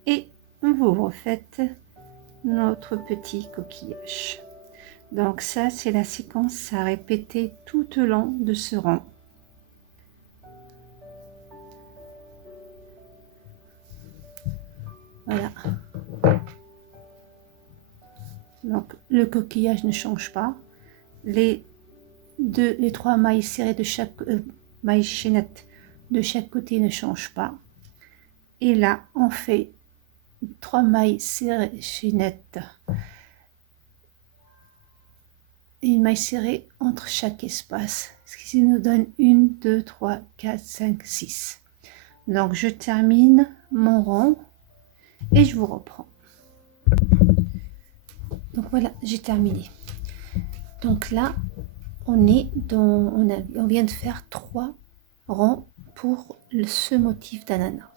et vous refaites notre petit coquillage. Donc ça c'est la séquence à répéter tout au long de ce rang. Voilà. Donc le coquillage ne change pas. Les 3 mailles serrées de chaque maille chaînette de chaque côté ne changent pas. Et là on fait 3 mailles serrées chaînettes, une maille serrée entre chaque espace, ce qui nous donne 1, 2, 3, 4, 5, 6. Donc je termine mon rang et je vous reprends. Donc voilà, j'ai terminé. Donc là on vient de faire 3 rangs pour ce motif d'ananas.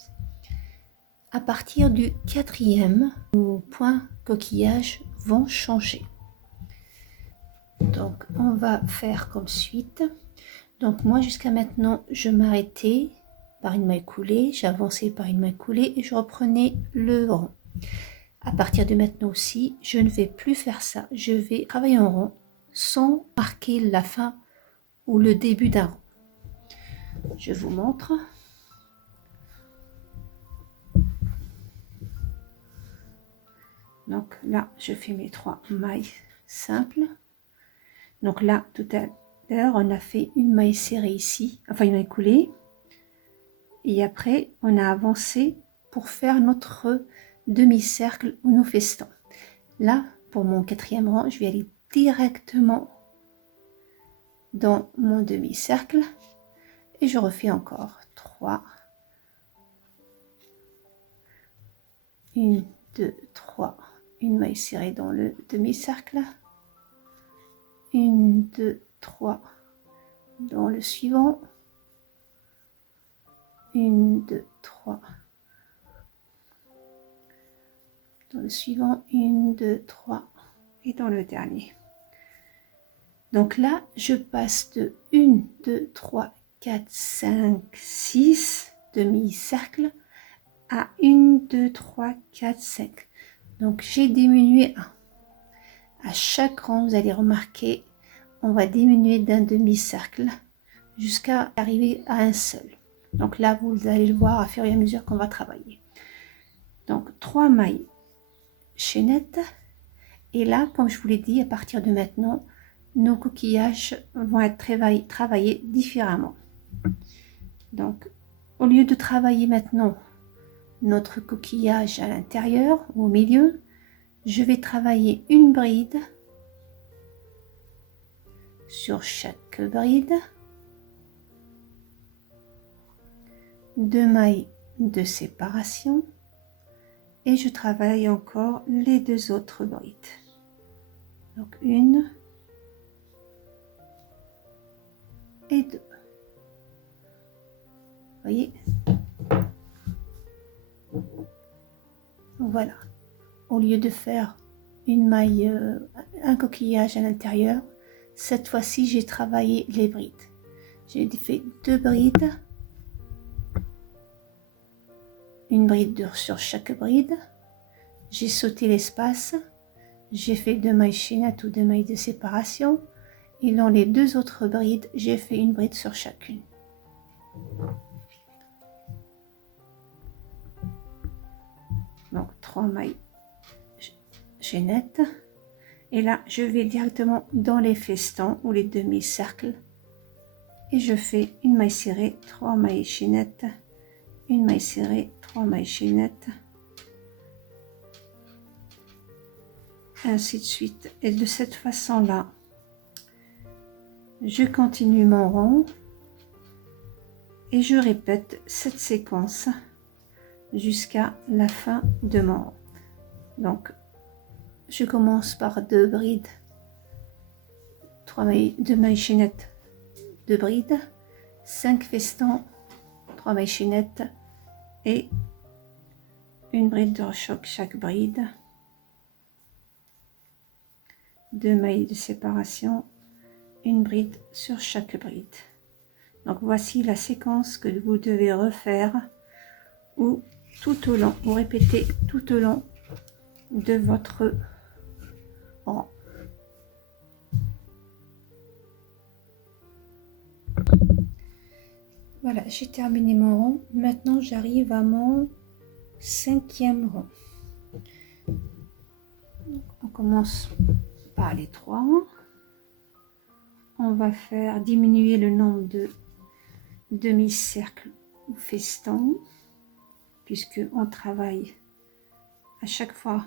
À partir du 4e, nos points coquillage vont changer. Donc on va faire comme suite. Donc moi jusqu'à maintenant je m'arrêtais par une maille coulée, j'avançais par une maille coulée et je reprenais le rang. À partir de maintenant aussi je ne vais plus faire ça, je vais travailler en rond sans marquer la fin ou le début d'un rang. Je vous montre. Donc là je fais mes 3 mailles simples, Donc là, tout à l'heure, on a fait une maille serrée ici, enfin une maille coulée. Et après, on a avancé pour faire notre demi-cercle ou nos festons. Là, pour mon 4e rang, je vais aller directement dans mon demi-cercle et je refais encore 3, 1, 2, 3, une maille serrée dans le demi-cercle, 1, 2, 3 dans le suivant, 1, 2, 3 dans le suivant, 1, 2, 3 et dans le dernier. Donc là, je passe de 1, 2, 3, 4, 5, 6 demi-cercles à 1, 2, 3, 4, 5. Donc j'ai diminué 1. À chaque rang, vous allez remarquer, on va diminuer d'un demi-cercle jusqu'à arriver à un seul. Donc là, vous allez le voir à fur et à mesure qu'on va travailler. Donc 3 mailles chaînettes. Et là, comme je vous l'ai dit, à partir de maintenant, nos coquillages vont être travaillés différemment. Donc, au lieu de travailler maintenant notre coquillage à l'intérieur ou au milieu, je vais travailler une bride sur chaque bride, 2 mailles de séparation et je travaille encore les 2 autres brides. Donc 1 et 2. Voyez, voilà, au lieu de faire une maille, un coquillage à l'intérieur, cette fois-ci j'ai travaillé les brides. J'ai fait 2 brides, une bride sur chaque bride, j'ai sauté l'espace, j'ai fait 2 mailles chaînettes ou 2 mailles de séparation et dans les 2 autres brides j'ai fait une bride sur chacune. Donc 3 mailles chaînettes et là je vais directement dans les festons ou les demi-cercles et je fais une maille serrée, 3 mailles chaînettes, une maille serrée, 3 mailles chaînettes, ainsi de suite. Et de cette façon là je continue mon rond et je répète cette séquence jusqu'à la fin de mon rond. Donc je commence par 2 brides, 2 mailles chaînettes, 2 brides, 5 festons, 3 mailles chaînettes et une bride de choc chaque bride, 2 mailles de séparation, une bride sur chaque bride. Donc voici la séquence que vous devez refaire ou tout au long, vous répétez tout au long de votre rang. Voilà, j'ai terminé mon rang. Maintenant, j'arrive à mon 5e rang. Donc, on commence par les 3. On va faire diminuer le nombre de demi-cercles ou festons, puisque on travaille à chaque fois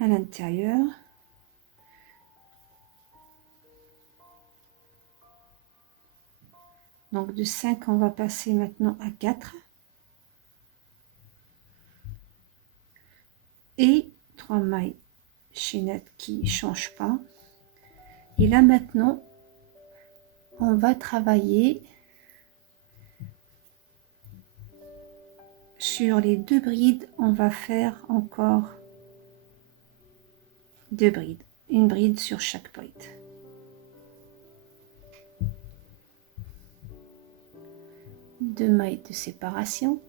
à l'intérieur. Donc de 5, on va passer maintenant à 4. Et 3 mailles chaînettes qui ne changent pas. Et là maintenant, on va travailler sur les 2 brides. On va faire encore 2 brides. Une bride sur chaque bride. Deux mailles de séparation.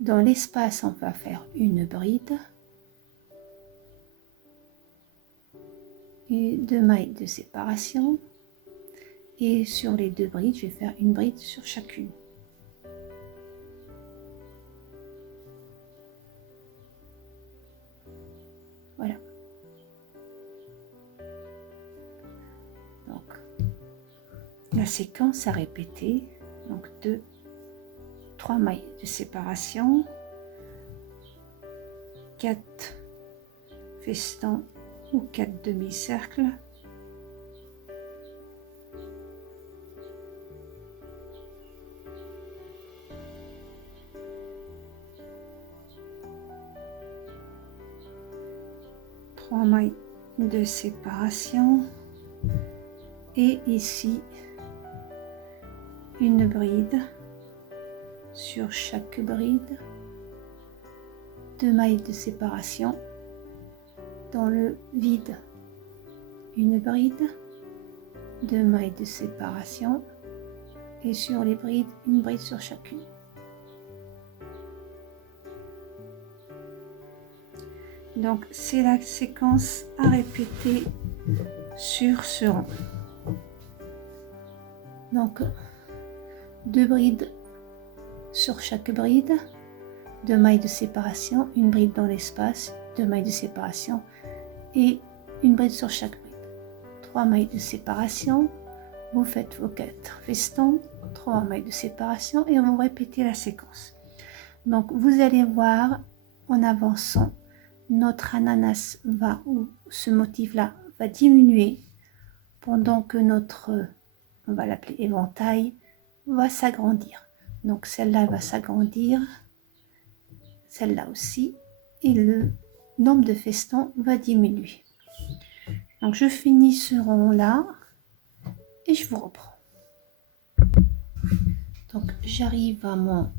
Dans l'espace, on va faire une bride et 2 mailles de séparation. Et sur les 2 brides, je vais faire une bride sur chacune. Voilà. la séquence à répéter. Donc 3 mailles de séparation, 4 festons ou 4 demi-cercles, trois mailles de séparation et ici une bride sur chaque bride, 2 mailles de séparation dans le vide, une bride, 2 mailles de séparation et sur les brides, une bride sur chacune. Donc c'est la séquence à répéter sur ce rang. Donc 2 brides sur chaque bride, 2 mailles de séparation, une bride dans l'espace, 2 mailles de séparation et une bride sur chaque bride. 3 mailles de séparation, vous faites vos 4 festons, 3 mailles de séparation et vous répétez la séquence. Donc vous allez voir en avançant, notre ananas va, ou ce motif là va diminuer pendant que notre, on va l'appeler éventail, va s'agrandir. Donc celle-là va s'agrandir, celle-là aussi, et le nombre de festons va diminuer. Donc je finis ce rond là et je vous reprends. Donc j'arrive à mon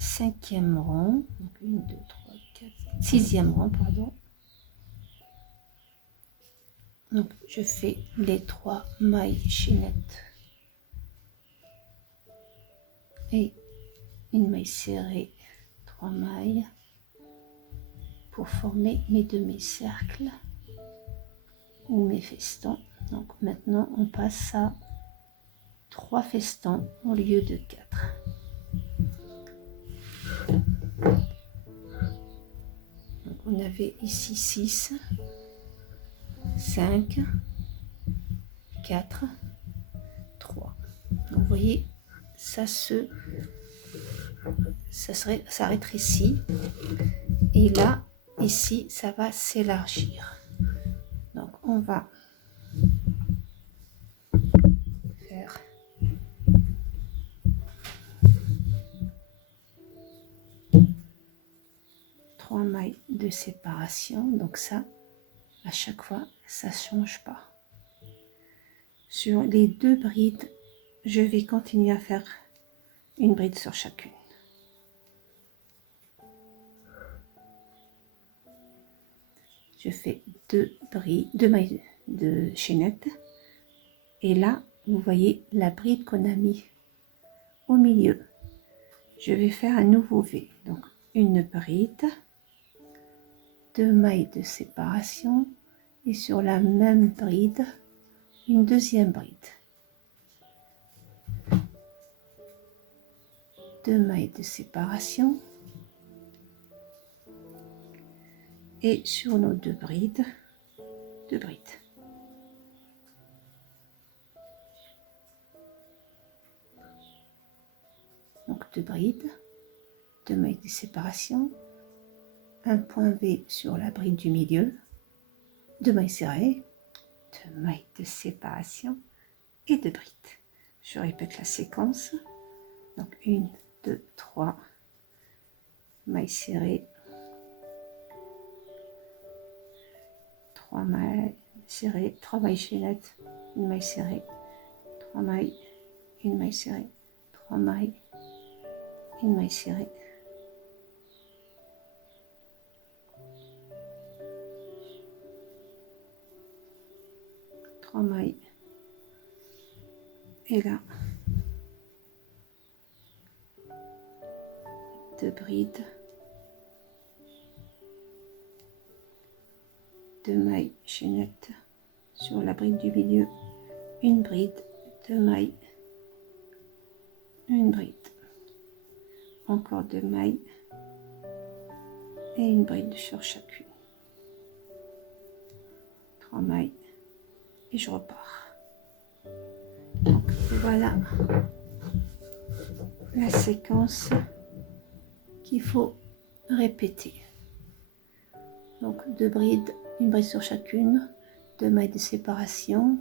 5e rond, donc 1, 2, 3, 4, 6e rond, pardon. Donc je fais les 3 mailles chaînettes et une maille serrée, 3 mailles pour former mes demi-cercles ou mes festons. Donc maintenant on passe à 3 festons au lieu de 4. Donc on avait ici 6, 5, 4, 3. Donc vous voyez, ça rétrécit et là ici ça va s'élargir. Donc on va faire trois mailles de séparation. Donc ça, à chaque fois, ça change pas. Sur les 2 brides, je vais continuer à faire une bride sur chacune. Je fais 2 mailles de chaînette et là vous voyez la bride qu'on a mis au milieu. Je vais faire un nouveau V, donc une bride, 2 mailles de séparation et sur la même bride une deuxième bride, 2 mailles de séparation et sur nos 2 brides, 2 brides. Donc 2 brides, 2 mailles de séparation, un point V sur la bride du milieu, 2 mailles serrées, 2 mailles de séparation et 2 brides. Je répète la séquence. Donc 1, 2, 3 mailles serrées, 3 mailles serrées, 3 mailles chaînettes, une maille serrée, 3 mailles, une maille serrée, 3 mailles, une maille serrée, 3 mailles et là 2 brides, 2 mailles chaînettes sur la bride du milieu, une bride, 2 mailles, une bride, encore 2 mailles et une bride sur chacune, 3 mailles et je repars. Donc, voilà la séquence qu'il faut répéter. Donc 2 brides, une bride sur chacune, 2 mailles de séparation,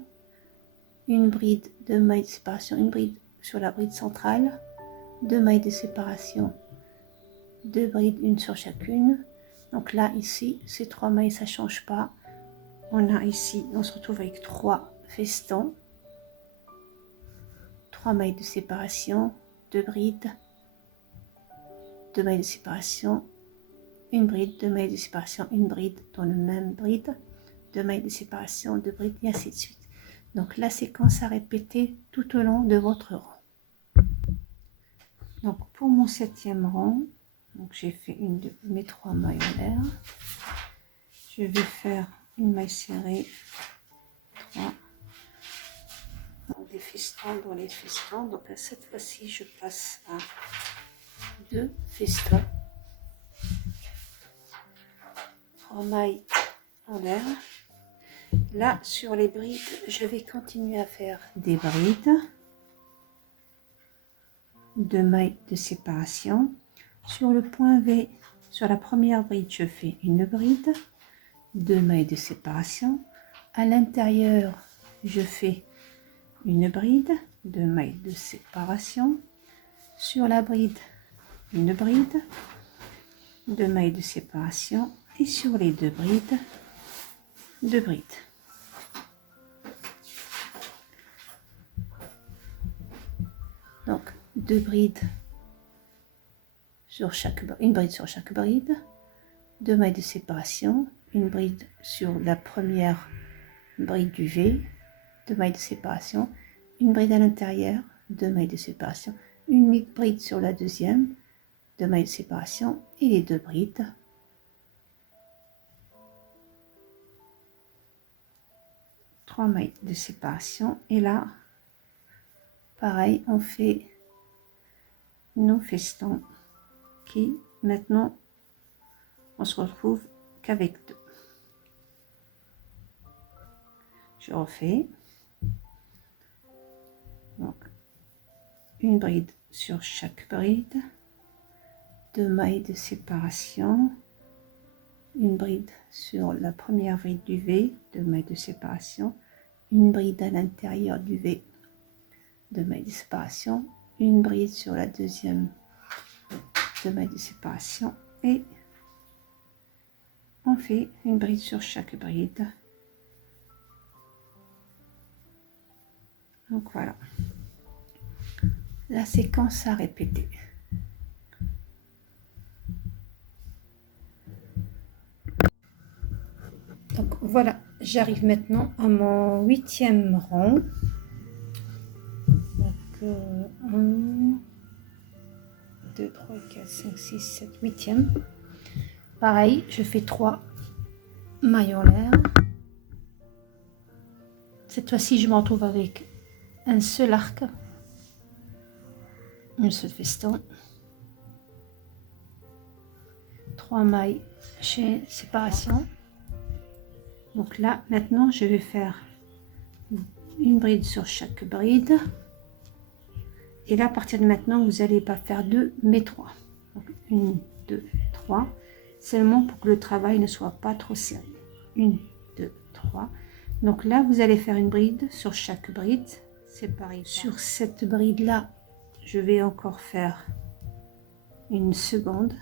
une bride, 2 mailles de séparation, une bride sur la bride centrale, 2 mailles de séparation, 2 brides, une sur chacune. Donc là, ici, ces 3 mailles, ça ne change pas. On a ici, on se retrouve avec 3 festons, 3 mailles de séparation, 2 brides, 2 mailles de séparation, une bride, 2 mailles de séparation, une bride dans le même bride, 2 mailles de séparation, 2 brides, et ainsi de suite. Donc la séquence à répéter tout au long de votre rang. Donc pour mon 7e rang, donc j'ai fait une de mes 3 mailles en l'air. Je vais faire une maille serrée, 3, donc des festons dans les festons. Donc cette fois-ci, je passe à 2 festons, 3 mailles en l'air. Là, sur les brides, je vais continuer à faire des brides, 2 mailles de séparation. Sur le point V, sur la première bride, je fais une bride, 2 mailles de séparation. À l'intérieur, je fais une bride, 2 mailles de séparation. Sur la bride, une bride, 2 mailles de séparation. Et sur les 2 brides, 2 brides. Donc 2 brides sur chaque, une bride sur chaque bride, 2 mailles de séparation, une bride sur la première bride du V, 2 mailles de séparation, une bride à l'intérieur, 2 mailles de séparation, une bride sur la deuxième, 2 mailles de séparation et les 2 brides. Trois mailles de séparation et là pareil, on fait nos festons qui maintenant on se retrouve qu'avec 2. Je refais donc une bride sur chaque bride, 2 mailles de séparation, une bride sur la première bride du V, 2 mailles de séparation, une bride à l'intérieur du V, 2 mailles de séparation, une bride sur la deuxième, 2 mailles de séparation et on fait une bride sur chaque bride. Donc voilà la séquence à répéter. Donc voilà, j'arrive maintenant à mon 8e rang. Donc 1, 2, 3, 4, 5, 6, 7, 8e. Pareil, je fais 3 mailles en l'air. Cette fois-ci, je me retrouve avec un seul arc, un seul feston, 3 mailles chez séparation. Donc là, maintenant, je vais faire une bride sur chaque bride. Et là, à partir de maintenant, vous n'allez pas faire 2, mais 3. Donc 1, 2, 3. Seulement pour que le travail ne soit pas trop serré. 1, 2, 3. Donc là, vous allez faire une bride sur chaque bride. C'est pareil. Sur cette bride-là, je vais encore faire une seconde.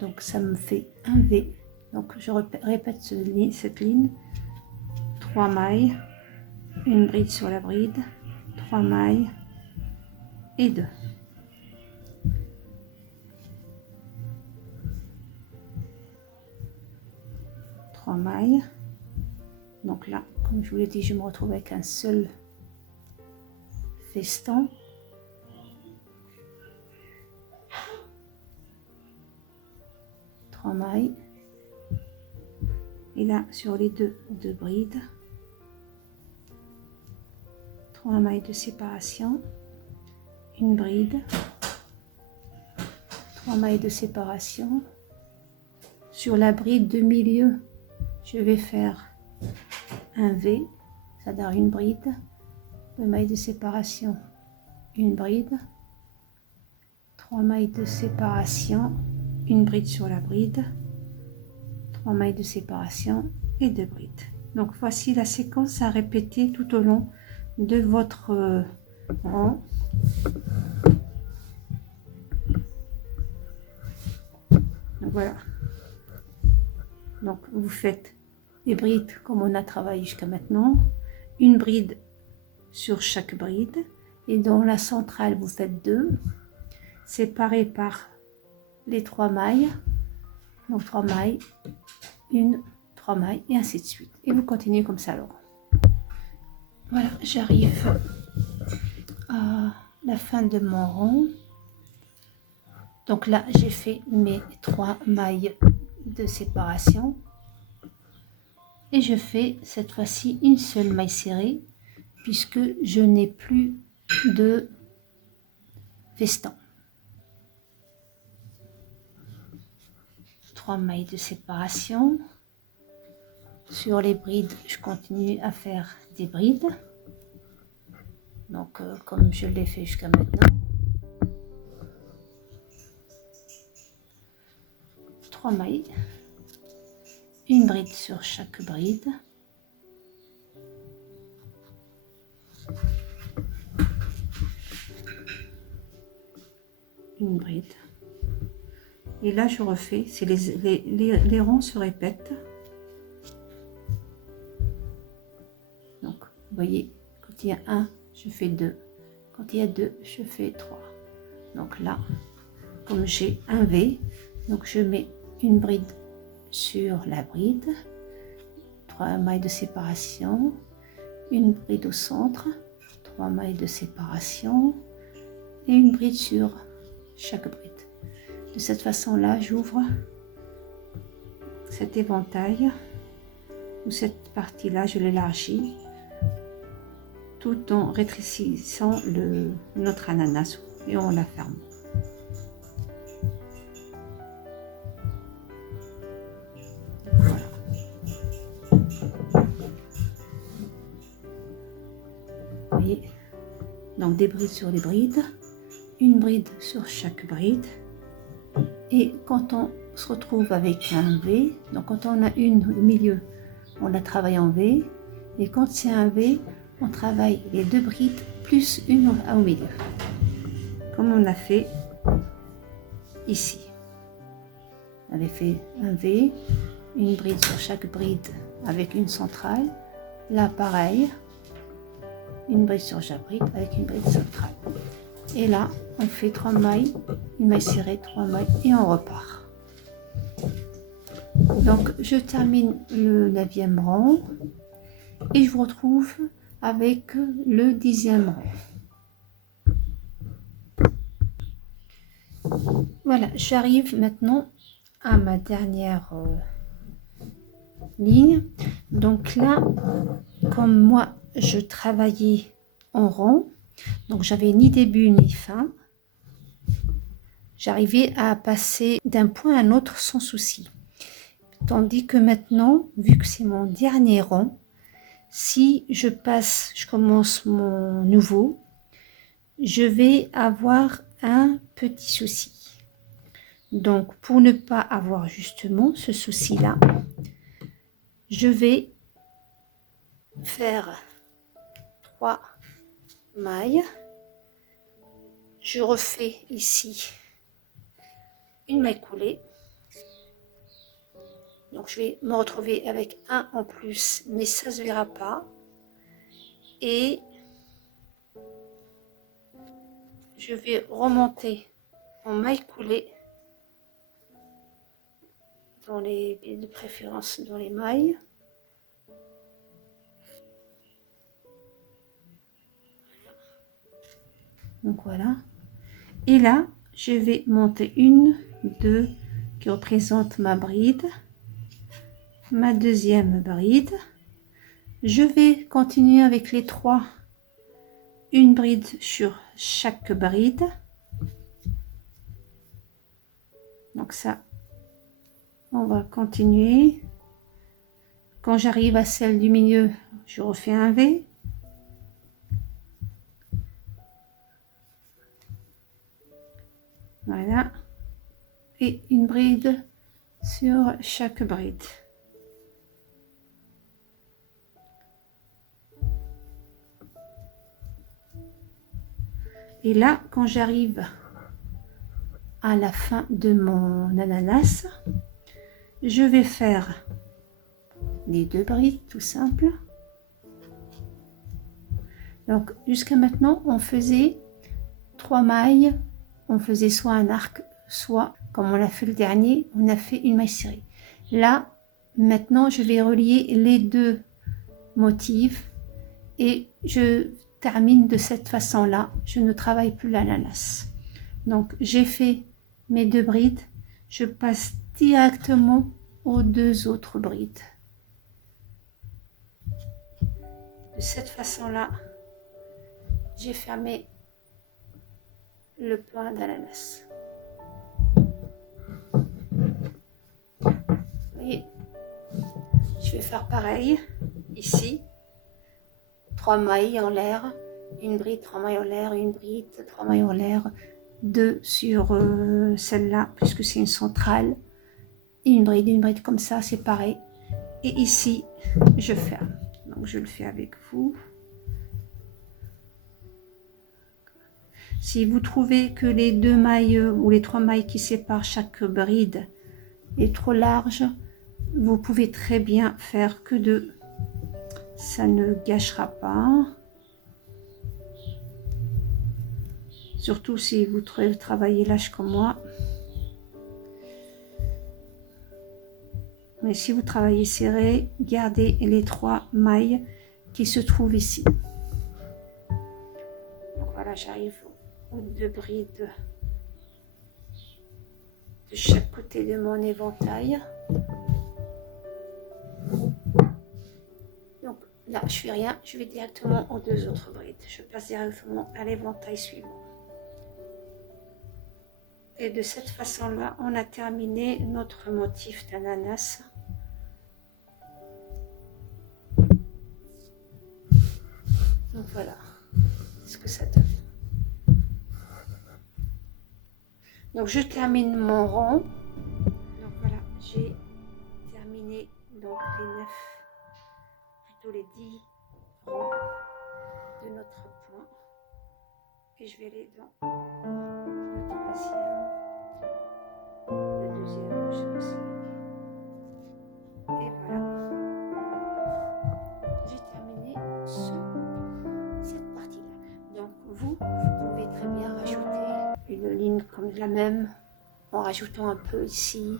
Donc ça me fait un V. Donc je répète cette ligne. 3 mailles, une bride sur la bride, 3 mailles et 2. Mailles. Donc là, comme je vous l'ai dit, je me retrouve avec un seul feston. Trois mailles. Et là, sur les deux brides, 3 mailles de séparation, une bride, 3 mailles de séparation. Sur la bride de milieu, je vais faire un V, c'est-à-dire une bride, 2 mailles de séparation, une bride, 3 mailles de séparation, une bride sur la bride, 3 mailles de séparation et 2 brides. Donc voici la séquence à répéter tout au long de votre rang. Donc voilà. Donc vous faites des brides comme on a travaillé jusqu'à maintenant, une bride sur chaque bride, et dans la centrale vous faites 2, séparés par les 3 mailles. Donc 3 mailles, une, 3 mailles et ainsi de suite. Et vous continuez comme ça alors. Voilà, j'arrive à la fin de mon rang. Donc là, j'ai fait mes 3 mailles de séparation. Et je fais cette fois-ci une seule maille serrée puisque je n'ai plus de veston. 3 mailles de séparation. Sur les brides, je continue à faire des brides. Donc, comme je l'ai fait jusqu'à maintenant. 3 mailles. Une bride sur chaque bride. Une bride. Et là, je refais. C'est les ronds se répètent. Donc, vous voyez, quand il y a 1, je fais 2. Quand il y a 2, je fais 3. Donc là, comme j'ai un V, donc je mets une bride sur la bride, 3 mailles de séparation, une bride au centre, 3 mailles de séparation et une bride sur chaque bride. De cette façon-là, j'ouvre cet éventail ou cette partie-là, je l'élargis tout en rétrécissant notre ananas et on la ferme. Voilà. Vous voyez, donc des brides sur les brides, une bride sur chaque bride. Et quand on se retrouve avec un V, donc quand on a une au milieu, on la travaille en V. Et quand c'est un V, on travaille les 2 brides plus une au milieu. Comme on a fait ici. On avait fait un V, une bride sur chaque bride avec une centrale. Là, pareil, une bride sur chaque bride avec une bride centrale. Et là, on fait 3 mailles, une maille serrée, 3 mailles et on repart. Donc, je termine le 9e rang et je vous retrouve avec le 10e rang. Voilà, j'arrive maintenant à ma dernière ligne. Donc là, comme moi, je travaillais en rang, donc j'avais ni début ni fin. J'arrivais à passer d'un point à un autre sans souci. Tandis que maintenant, vu que c'est mon dernier rang, si je commence mon nouveau, je vais avoir un petit souci. Donc, pour ne pas avoir justement ce souci-là, je vais faire 3 mailles. Je refais ici une maille coulée. Donc je vais me retrouver avec un en plus, mais ça se verra pas. Et je vais remonter en maille coulée dans de préférence dans les mailles. Donc voilà. Et là, je vais monter une, 2 qui représente ma bride, ma deuxième bride. Je vais continuer avec les 3, une bride sur chaque bride. Donc ça, on va continuer. Quand j'arrive à celle du milieu, je refais un V. bride sur chaque bride. Et là, quand j'arrive à la fin de mon ananas, je vais faire les 2 brides tout simple. Donc jusqu'à maintenant, on faisait 3 mailles, on faisait soit un arc, soit comme on l'a fait le dernier, on a fait une maille serrée. Là, maintenant, je vais relier les 2 motifs et je termine de cette façon-là. Je ne travaille plus l'ananas. Donc j'ai fait mes 2 brides, je passe directement aux 2 autres brides. De cette façon-là, j'ai fermé le point d'ananas. Vous voyez, je vais faire pareil ici. 3 mailles en l'air, une bride, 3 mailles en l'air, une bride, 3 mailles en l'air, 2 sur celle-là, puisque c'est une centrale, une bride comme ça, c'est pareil. Et ici, je ferme. Donc je le fais avec vous. Si vous trouvez que les 2 mailles ou les 3 mailles qui séparent chaque bride est trop large, vous pouvez très bien faire que 2. Ça ne gâchera pas. Surtout si vous travaillez lâche comme moi. Mais si vous travaillez serré, gardez les 3 mailles qui se trouvent ici. Donc voilà, j'arrive aux 2 brides de chaque côté de mon éventail. Donc là, je fais rien, je vais directement aux 2 autres brides. Je passe directement à l'éventail suivant. Et de cette façon-là, on a terminé notre motif d'ananas. Donc voilà ce que ça donne. Donc je termine mon rond. Donc voilà, j'ai terminé donc les 9, plutôt les 10 ronds de notre point. Et je vais aller dans le troisième, le deuxième, je sais pas si. Et voilà, j'ai terminé cette partie-là. Donc vous pouvez très bien rajouter une ligne comme la même en rajoutant un peu ici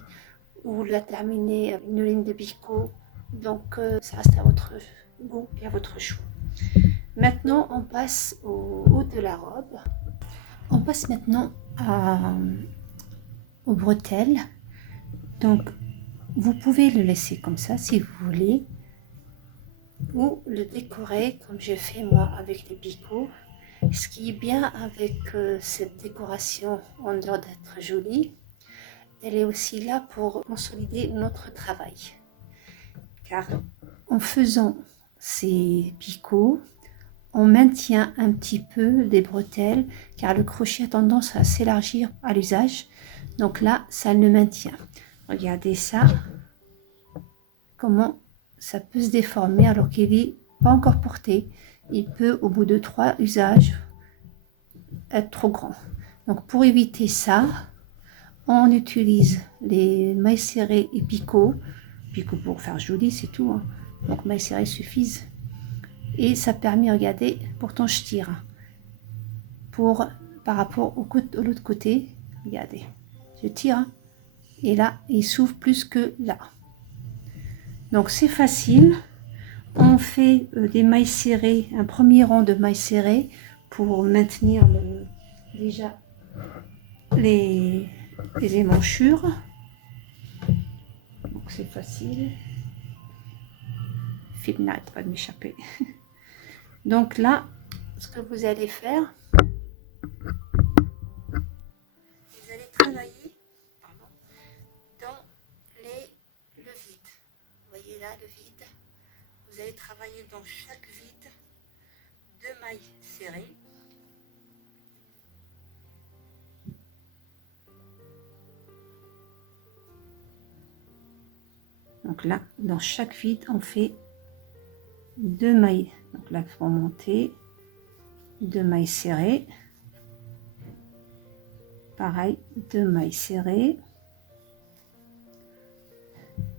ou la terminer avec une ligne de picot. Donc ça reste à votre goût et à votre choix. Maintenant on passe au haut de la robe. On passe maintenant aux bretelles. Donc vous pouvez le laisser comme ça si vous voulez, ou le décorer comme j'ai fait moi avec les picots. Ce qui est bien avec cette décoration, en dehors d'être jolie, elle est aussi là pour consolider notre travail. Car en faisant ces picots, on maintient un petit peu des bretelles, car le crochet a tendance à s'élargir à l'usage. Donc là, ça le maintient. Regardez ça, comment ça peut se déformer alors qu'il n'est pas encore porté. Il peut, au bout de 3 usages, être trop grand. Donc pour éviter ça, on utilise les mailles serrées et picots. Picots pour faire joli, c'est tout. Hein. Donc mailles serrées suffisent. Et ça permet, regardez, pourtant je tire. Par rapport à l'autre côté, regardez, je tire. Hein, et là, il s'ouvre plus que là. Donc c'est facile. On fait des mailles serrées, un premier rang de mailles serrées pour maintenir déjà les émanchures. Donc c'est facile. Le fil n'arrête pas de m'échapper. Donc là, ce que vous allez faire, vous allez travailler dans le vide. Vous voyez là le vide. Vous allez travailler dans chaque vide 2 mailles serrées. Donc là, dans chaque vide, on fait 2 mailles. Donc là, pour monter, 2 mailles serrées. Pareil, 2 mailles serrées.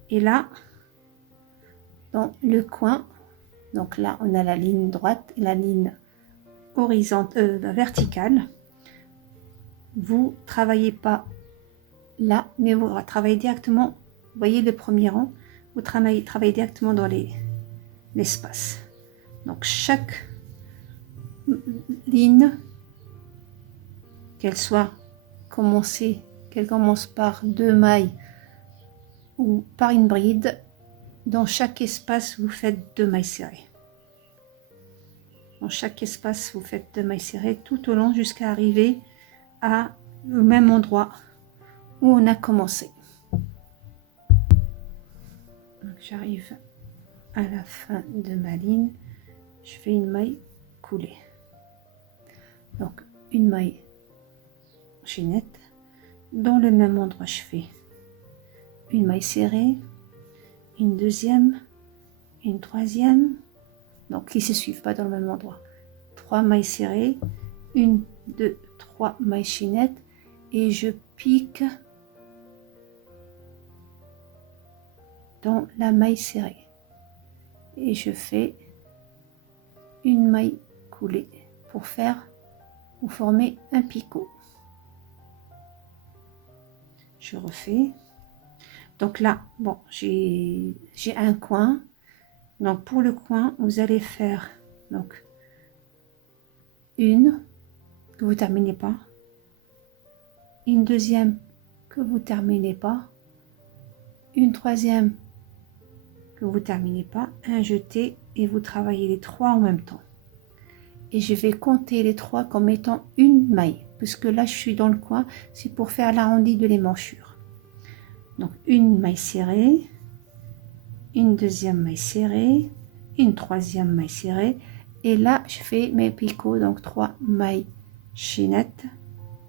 Et là, dans le coin, donc là, on a la ligne droite et la ligne horizontale, verticale. Vous travaillez pas là, mais vous travaillez directement. Vous voyez le premier rang, vous travaillez directement dans l'espace. Donc chaque ligne, qu'elle commence par 2 mailles ou par une bride, dans chaque espace vous faites 2 mailles serrées. Dans chaque espace vous faites 2 mailles serrées tout au long jusqu'à arriver au même endroit où on a commencé. J'arrive à la fin de ma ligne, je fais une maille coulée. Donc une maille chaînette, dans le même endroit je fais une maille serrée, une deuxième, une troisième, donc qui se suivent pas dans le même endroit. 3 mailles serrées, 1, 2, 3 mailles chaînettes et je pique dans la maille serrée et je fais une maille coulée pour former un picot. Je refais. Donc là, bon, j'ai un coin. Donc pour le coin, vous allez faire donc une que vous terminez pas, une deuxième que vous terminez pas, une troisième que vous terminez pas, un jeté et vous travaillez les 3 en même temps. Et je vais compter les 3 comme étant une maille, puisque là je suis dans le coin, c'est pour faire l'arrondi de l'émanchure. Donc une maille serrée, une deuxième maille serrée, une troisième maille serrée, et là je fais mes picots, donc 3 mailles chaînettes,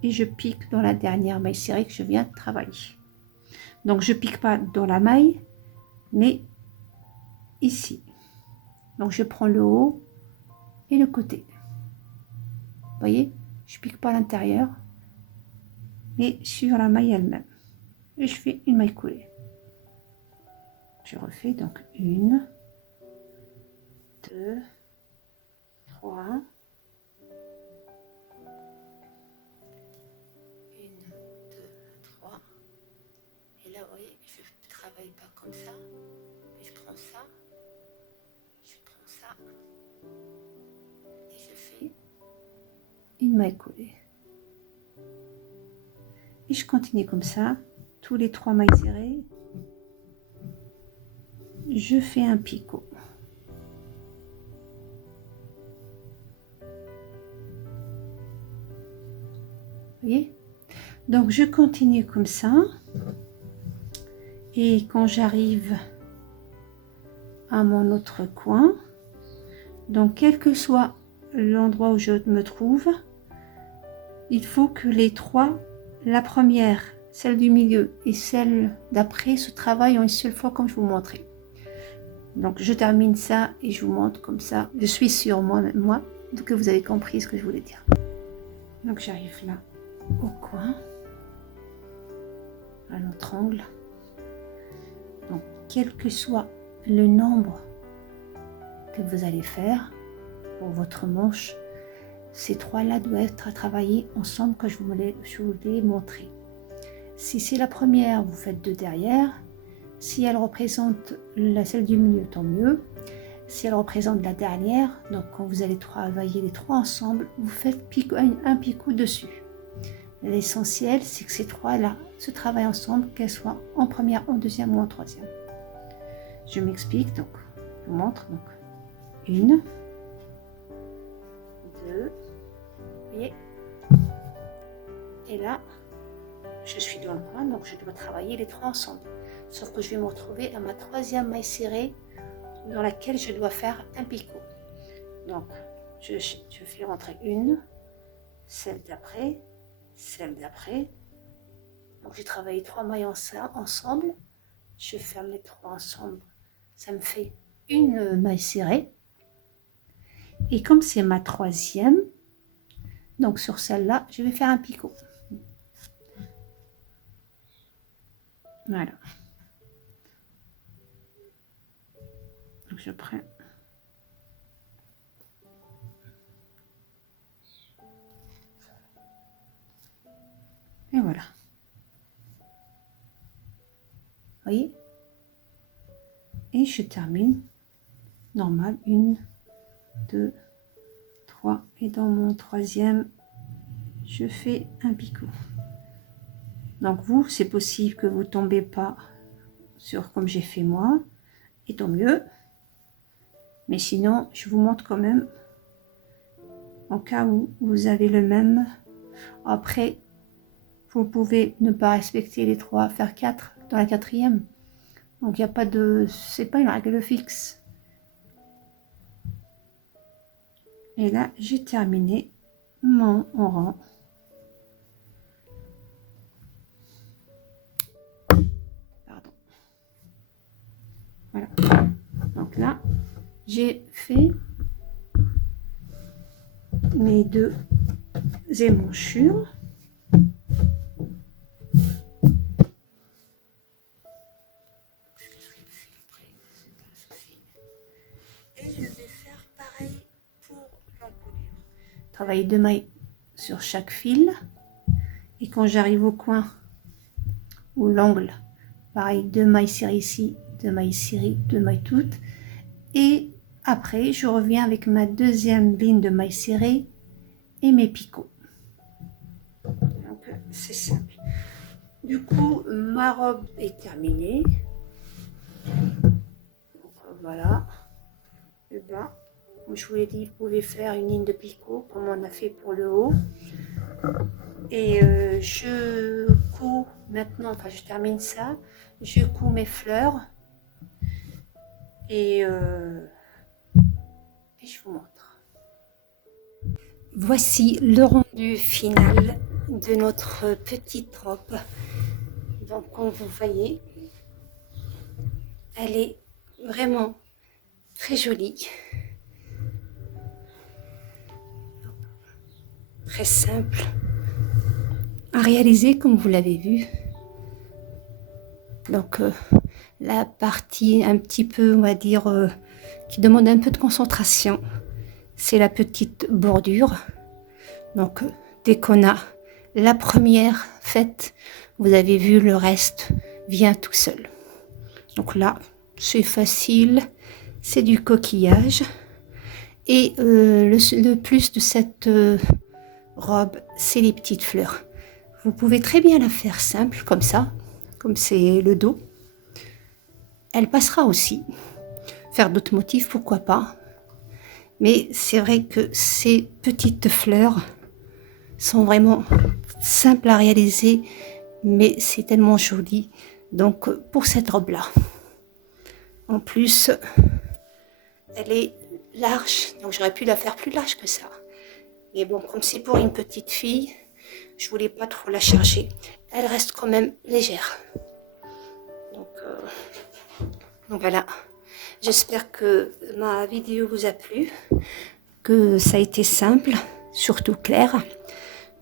et je pique dans la dernière maille serrée que je viens de travailler. Donc je pique pas dans la maille, mais ici. Donc je prends le haut et le côté. Vous voyez, je pique pas à l'intérieur, mais sur la maille elle-même. Et je fais une maille coulée. Je refais donc 1, 2, 3, 1, 2, 3. Et là, vous voyez, je ne travaille pas comme ça. Mais je prends ça, et je fais une maille coulée. Et je continue comme ça, tous les 3 mailles serrées. Je fais un picot. Vous voyez? Donc je continue comme ça. Et quand j'arrive à mon autre coin, donc quel que soit l'endroit où je me trouve, il faut que les 3, la première, celle du milieu et celle d'après se travaillent en une seule fois comme je vous montrais. Donc je termine ça et je vous montre comme ça. Je suis sûre moi que vous avez compris ce que je voulais dire. Donc j'arrive là au coin, à notre angle. Donc quel que soit le nombre que vous allez faire pour votre manche, ces 3-là doivent être travaillés ensemble que je vous l'ai montré. Si c'est la première, vous faites 2 derrière. Si elle représente celle du milieu, tant mieux. Si elle représente la dernière, donc quand vous allez travailler les 3 ensemble, vous faites un picot dessus. L'essentiel, c'est que ces 3-là se travaillent ensemble, qu'elles soient en première, en deuxième ou en troisième. Je m'explique, donc je vous montre. Donc 1, 2, vous voyez. Et là, je suis dans le coin, donc je dois travailler les 3 ensemble. Sauf que je vais me retrouver à ma 3e maille serrée dans laquelle je dois faire un picot. Donc, je fais rentrer une, celle d'après, celle d'après. Donc, j'ai travaillé 3 mailles ensemble. je ferme les trois ensemble, ça me fait une maille serrée. Et comme c'est ma troisième, donc sur celle-là, je vais faire un picot. Voilà. Donc je prends. Et voilà. Vous voyez? Et je termine normal, 1, 2, 3. Et dans mon troisième, je fais un picot. Donc vous, c'est possible que vous tombez pas sur comme j'ai fait moi, et tant mieux. Mais sinon, je vous montre quand même, en cas où vous avez le même. Après, vous pouvez ne pas respecter les trois, faire 4 dans la quatrième. Donc il n'y a pas de, c'est pas une règle fixe. Et là, j'ai terminé mon rang. Pardon. Voilà. Donc là, j'ai fait mes deux émanchures. Et je vais faire pareil pour l'encolure. Travailler 2 mailles sur chaque fil. Et quand j'arrive au coin ou l'angle, pareil, 2 mailles serrées ici, 2 mailles serrées, 2 mailles toutes. Et après, je reviens avec ma deuxième ligne de mailles serrées et mes picots. Donc, c'est simple. Du coup, ma robe est terminée. Donc, voilà. Le bas. Comme je vous l'ai dit, vous pouvez faire une ligne de picot, comme on a fait pour le haut. Et je couds maintenant, enfin je termine ça. Je couds mes fleurs. Et je vous montre. Voici le rendu final de notre petite robe. Donc comme vous voyez, elle est vraiment très jolie. Très simple à réaliser comme vous l'avez vu. Donc la partie un petit peu, on va dire, qui demande un peu de concentration, c'est la petite bordure. Donc dès qu'on a la première faite, vous avez vu, le reste vient tout seul. Donc là, c'est facile, c'est du coquillage. Et le plus de cette robe, c'est les petites fleurs. Vous pouvez très bien la faire simple, comme ça, comme c'est le dos. Elle passera aussi. Faire d'autres motifs, pourquoi pas. Mais c'est vrai que ces petites fleurs sont vraiment simples à réaliser, mais c'est tellement joli. Donc pour cette robe-là, en plus, elle est large, donc j'aurais pu la faire plus large que ça. Mais bon, comme c'est pour une petite fille, je voulais pas trop la charger. Elle reste quand même légère. Donc voilà. J'espère que ma vidéo vous a plu, que ça a été simple, surtout clair.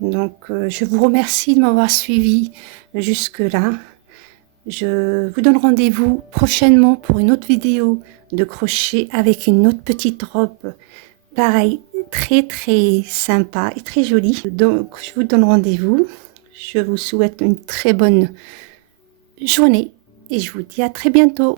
Donc je vous remercie de m'avoir suivi jusque-là. Je vous donne rendez-vous prochainement pour une autre vidéo de crochet avec une autre petite robe. Pareil, très très sympa et très jolie. Donc je vous donne rendez-vous. Je vous souhaite une très bonne journée et je vous dis à très bientôt.